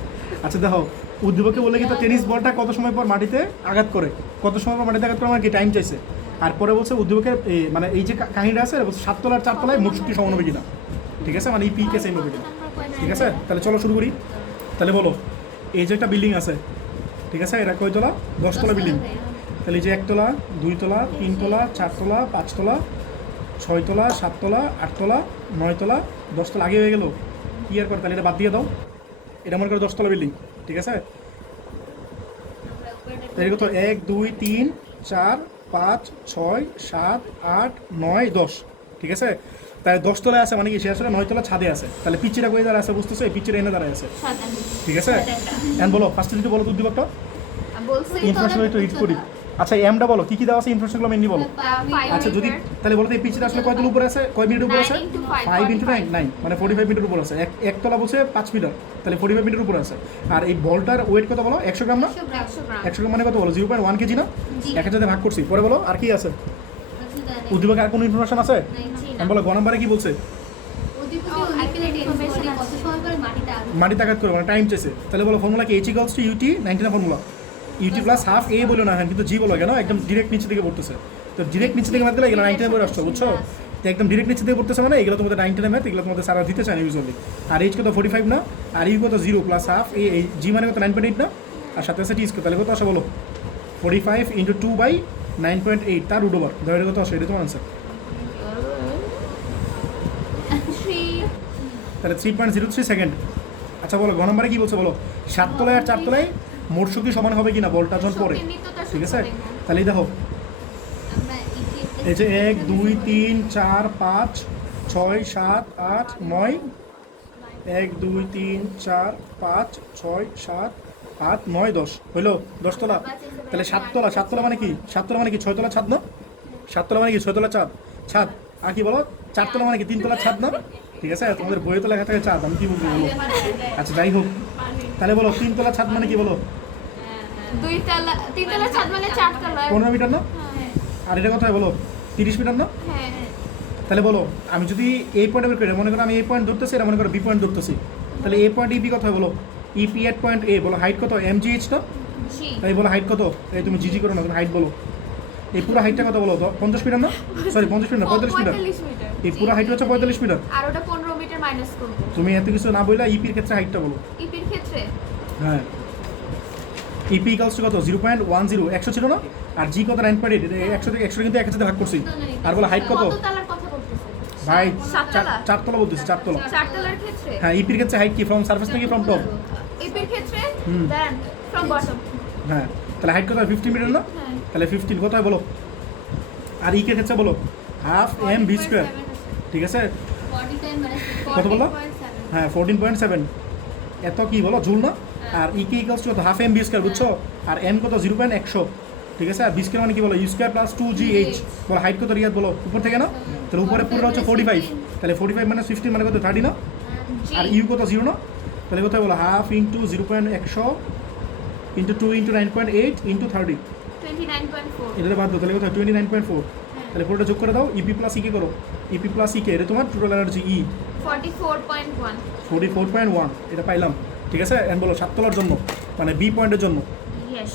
আচ্ছা দেখো, উদ্দীপকে উল্লেখিত টেনিস বলটা কত সময় পর মাটিতে আঘাত করে, কত সময় পর মাটিতে আঘাত করে, আমার কি টাইম চাইছে। আর পরে বলছে উদ্দীপকের মানে এই যে কাহিনীটা আছে, বলছে 7 তলার 4 তলায় মোট শক্তি সমান হবে কিনা, ঠিক আছে? মানে এই পি কে সেম হবে কিনা, ঠিক আছে? তাহলে চলো শুরু করি। তাহলে বলো, এই যে একটা বিল্ডিং আছে, ঠিক আছে? এটা কয় তলা? 10 তলা বিল্ডিং। তাহলে এই যে 1 তলা, 2 তলা, 3 তলা, 4 তলা, 5 তলা, 6 তলা, 7 তলা, 8 তলা, 9 তলা, 10 তলা আগে হয়ে গেল। কি আর করে, তাহলে এটা বাদ দিয়ে দাও, এটা মনে করো 10 তলা বিল্ডিং, ঠিক আছে? তাহলে কত? 1 2 3 4 5 6 7 8 9 10, ঠিক আছে? তাই 10 তলায় আছে, মানে কি সে আসলে 9 তলা ছাদে আছে। তাহলে পিচিটা কই দাঁড়ায় আছে বুঝতেছো? এই পিচিটা এনে দাঁড়ায় আছে, ঠিক আছে? এখন বলো, ফার্স্টে যদি বলো উদ্দীপকটা, ইনফরমেশন একটু রিড করি। আচ্ছা এমটা বলো, কি দেওয়া আছে ইনফরমেশনগুলো মেনলি বলো। আচ্ছা যদি তাহলে বলতে এই পিচিটা আসলে কয়তলা উপরে আছে, কয় মিটার উপরে আছে? 5 × 9, মানে 45 মিটার উপরে আছে। একতলা বলছে 5 মিটার, তাহলে 45 মিটার উপরে আছে। আর এই বলটার ওয়েট কত বলো? 100 গ্রাম না? 100 গ্রাম মানে কত বলো? 0.1 কেজি না? 1 সাথে ভাগ করছি। পরে বলো আর কি আছে উদ্দীপকে, আর কোনো ইনফরমেশন আছে? আমি বলো গ নম্বরে কি বলছে? মাটিতে আঘাত করে, মানে টাইম চাইছে। তাহলে বলো ফর্মুলা কি? H = UT 90 না ফর্মুলা? ইউটি প্লাস হাফ এ বলো না, হ্যাঁ কিন্তু জি বলো কেন, একদম ডিরেক্ট নিচে থেকে পড়তেছে। তো ডিরেক্ট নিচে থেকে ম্যাথ গেলে এগুলো 99 বলে আসছো, বুঝছো? তো একদম ডিরেক্ট নিচে থেকে পড়তেছে মানে এগুলো তোমাদের 99 ম্যাথ, এগুলো তোমাদের সারা দিতে চায় না ইউজুয়ালি। আর এইচ কত 45 না, আর ইউ কত 0 প্লাস হাফ এ, জি মানে কত 9.8 না, আর সাথে আছে টি স্কোয়ার, তাহলে কত আসে বলো? 45 ইন্টু 2/9.8 তার রুট ওভার, ধরে কত আসে? এটা তোমার আনসার। 3 তাহলে 3.03 সেকেন্ড। আচ্ছা বলো ঘ নম্বরে কি বলছে বলো? 7 তলায় আর 4 তলায় মোট শক্তি সমান হবে কিনা বলটা যখন পড়ে, ঠিক আছে? তাহলে এই দেখো এই যে 1 2 3 4 5 6 7 8 9, 1 2 3 4 5 6 7 8 9 10 হইলো 10 তলা। তাহলে 7 তলা, 7 তলা মানে কি? 7 তলা মানে কি 6 তলা ছাদ না? 7 তলা মানে কি 6 তলা ছাদ, ছাদ। আর কি বলো 4 তলা মানে কি 3 তলা ছাদ না? ঠিক আছে, তোমাদের বইয়ে তো লেখা থাকে ছাদ, আমি কি বলবো বলো? আচ্ছা যাই হোক, তাহলে বলো 3 তলা ছাদ মানে কি বলো? 2 তলা 3 তলা ছাদ মানে 4 তলা। 15 মিটার না? আর এটা কোথায় বলো? 30 মিটার না? হ্যাঁ তাহলে বলো আমি যদি এই পয়েন্ট বের করি, মনে করো আমি এই পয়েন্ট ধরতেছি, এটা মনে করো বি পয়েন্ট ধরতেছি, তাহলে এ পয়েন্ট ইবি কথা বলো, ইপি এট পয়েন্ট এ বলো হাইট কত? এমজিএইচ না? জি তাই বলো হাইট কত? এই তুমি জিজি করো না, তুমি হাইট বলো। এই পুরো হাইটটা কত বলো? 50 মিটার না? সরি 50 মিটার না, 45 মিটার। 45 মিটার। এই পুরো হাইট হচ্ছে 45 মিটার। আর ওটা 15 মিটার মাইনাস করব। তুমি এত কিছু না বললে ইপির ক্ষেত্রে হাইটটা বলো। ইপির ক্ষেত্রে হ্যাঁ, ইপি ইকালস কত? 0.10, 100 ছিল না? আর জি কত? 9.8, 100 থেকে 100 কিন্তু 1 সাথে ভাগ করছি। আর বলো হাইট কত? কত তলার কথা বলতেছেন? ভাই 7 তলা। 4 তলা বলতেছি, 4 তলা। 4 তলার ক্ষেত্রে হ্যাঁ, ইপির ক্ষেত্রে হাইট কি? ফ্রম সারফেস নাকি ফ্রম টপ? ইপির ক্ষেত্রে হুম। দেন ফ্রম বটম। হ্যাঁ, তাহলে হাইট কত? 50 মিটার না? হ্যাঁ তাহলে 15 কত হয় বলো? আর ইকে ক্ষেত্রে বলো হাফ এম বি স্কোয়ার, ঠিক আছে? 40 মানে কত বললো? হ্যাঁ 14.7, এত কি বলো জুল না? আর ইকে ইকালস কত? হাফ এম বি স্কোয়ার, বুঝছো? আর এম কত? 0.100, ঠিক আছে? আর বি স্কোয়ার মানে কি বলো? ইউ স্কোয়ার প্লাস 2GH বলো। হাইট কত রিয়াদ বলো উপর থেকে না? তাহলে উপরে পুরো হচ্ছে 45, তাহলে 45 মানে 15 মানে কত? 30 না? আর ইউ কত? 0 না? তাহলে কত বলো? Half into 0.100 into 2 into 9.8 into 30, 29.4 এটা বাদ দাও, তাহলে কত? 29.4। তাহলে পুরোটা যোগ করে দাও, ইপি প্লাস ইকে করো, ইপি প্লাস ইকে, এটা তোমার টোটাল এনার্জি ই 44.1 44.1, এটা পাইলাম, ঠিক আছে? এন্ড বলো 7 তলার জন্য মানে বি পয়েন্টের জন্য, ইয়েস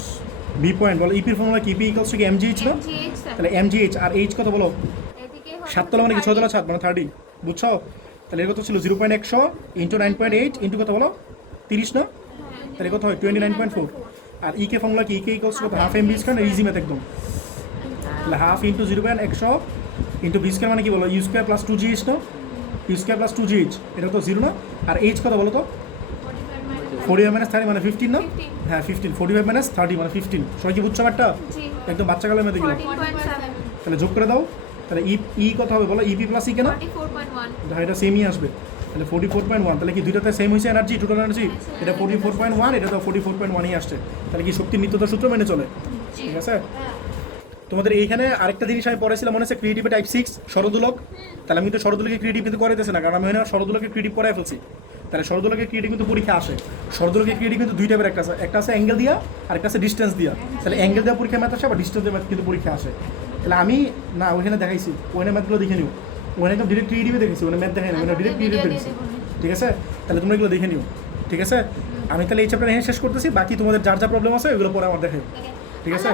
বি পয়েন্ট বলো ইপির ফর্মুলা কি? ইপি ইকুয়ালস টু এমজিএইচ না? MGH তাহলে এমজিএইচ আর এইচ কত বলো? এদিকে 7 তলা মানে কি 6 তলা ছাদ মানে 30, বুঝছো? তাহলে এর কত ছিল? 0.100 ইন্টু 9.8 ইন্টু কত বলো? 30 না? তাহলে কত হয়? 29.4। আর ইকে ফর্মুলা কি? ইকে ইকুয়ালস কত? Half M B square, easy math একদম। তাহলে half into 0.100 into B square মানে কি বলো? ইউ স্কয়ার প্লাস 2GH না? ইউ স্কয়ার প্লাস 2GH, এটা তো 0 না? আর এইচ কত বলো তো? 45 মাইনাস 30 মানে 15 না? 15 হ্যাঁ 15, 45 মাইনাস 30 মানে 15। সবাই কি বুঝছো একটা? জি একদম বাচ্চা কালের মধ্যে গেল। 14.7 তাহলে যোগ করে দাও, তাহলে ই কত হবে বলো? ইপি প্লাস ই কেন? 44.1 হ্যাঁ এটা সেমই আসবে, তাহলে 44.1। তাহলে কি দুইটাতে সেম হয়েছে এনার্জি, টোটাল এনার্জি? এটা 44.1, এটা তো 44.1ই আসছে। তাহলে কি শক্তির নিত্যতার সূত্র মেনে চলে, ঠিক আছে? তোমাদের এইখানে আরেকটা জিনিস আমি পড়াইছিলাম মনে আছে, ক্রিয়েটিভ টাইপ 6 শরদোলক। তাহলে আমি তো শরদোলকে ক্রিয়েটিভ কিন্তু করাইতেছি না, কারণ আমি ওখানে শরদোলকে ক্রিয়েটিভ করাই ফেলছি। তাহলে শরদোলকে ক্রিয়েটিভ কিন্তু পরীক্ষা আসে। শরদোলকে ক্রিয়েটিভ কিন্তু দুই টাইপের, একটা আছে অ্যাঙ্গেল দিয়া আর একটা আছে ডিস্টেন্স দিয়া। তাহলে অ্যাঙ্গেল দেওয়া পরীক্ষা ম্যাথ আসে, আবার ডিস্টেন্স দেওয়া ম্যাথ কিন্তু পরীক্ষা আসে। তাহলে আমি না ওইখানে দেখাইছি, ওখানে ম্যাথগুলো দেখে নিও, ওখানে একদম ডিরেক্ট ক্রিয়েটিভে দেখেছি, ওখানে ম্যাথ দেখাই না, ওখানে ডিরেক্ট ক্রিয়েটিভ দেখেছি, ঠিক আছে? তাহলে তোমরা এগুলো দেখে নিও, ঠিক আছে? আমি তাহলে এই চ্যাপ্টার এখানে শেষ করতেছি, বাকি তোমাদের যার যা প্রবলেম আছে ওইগুলো পরে আমার দেখাই, ঠিক আছে?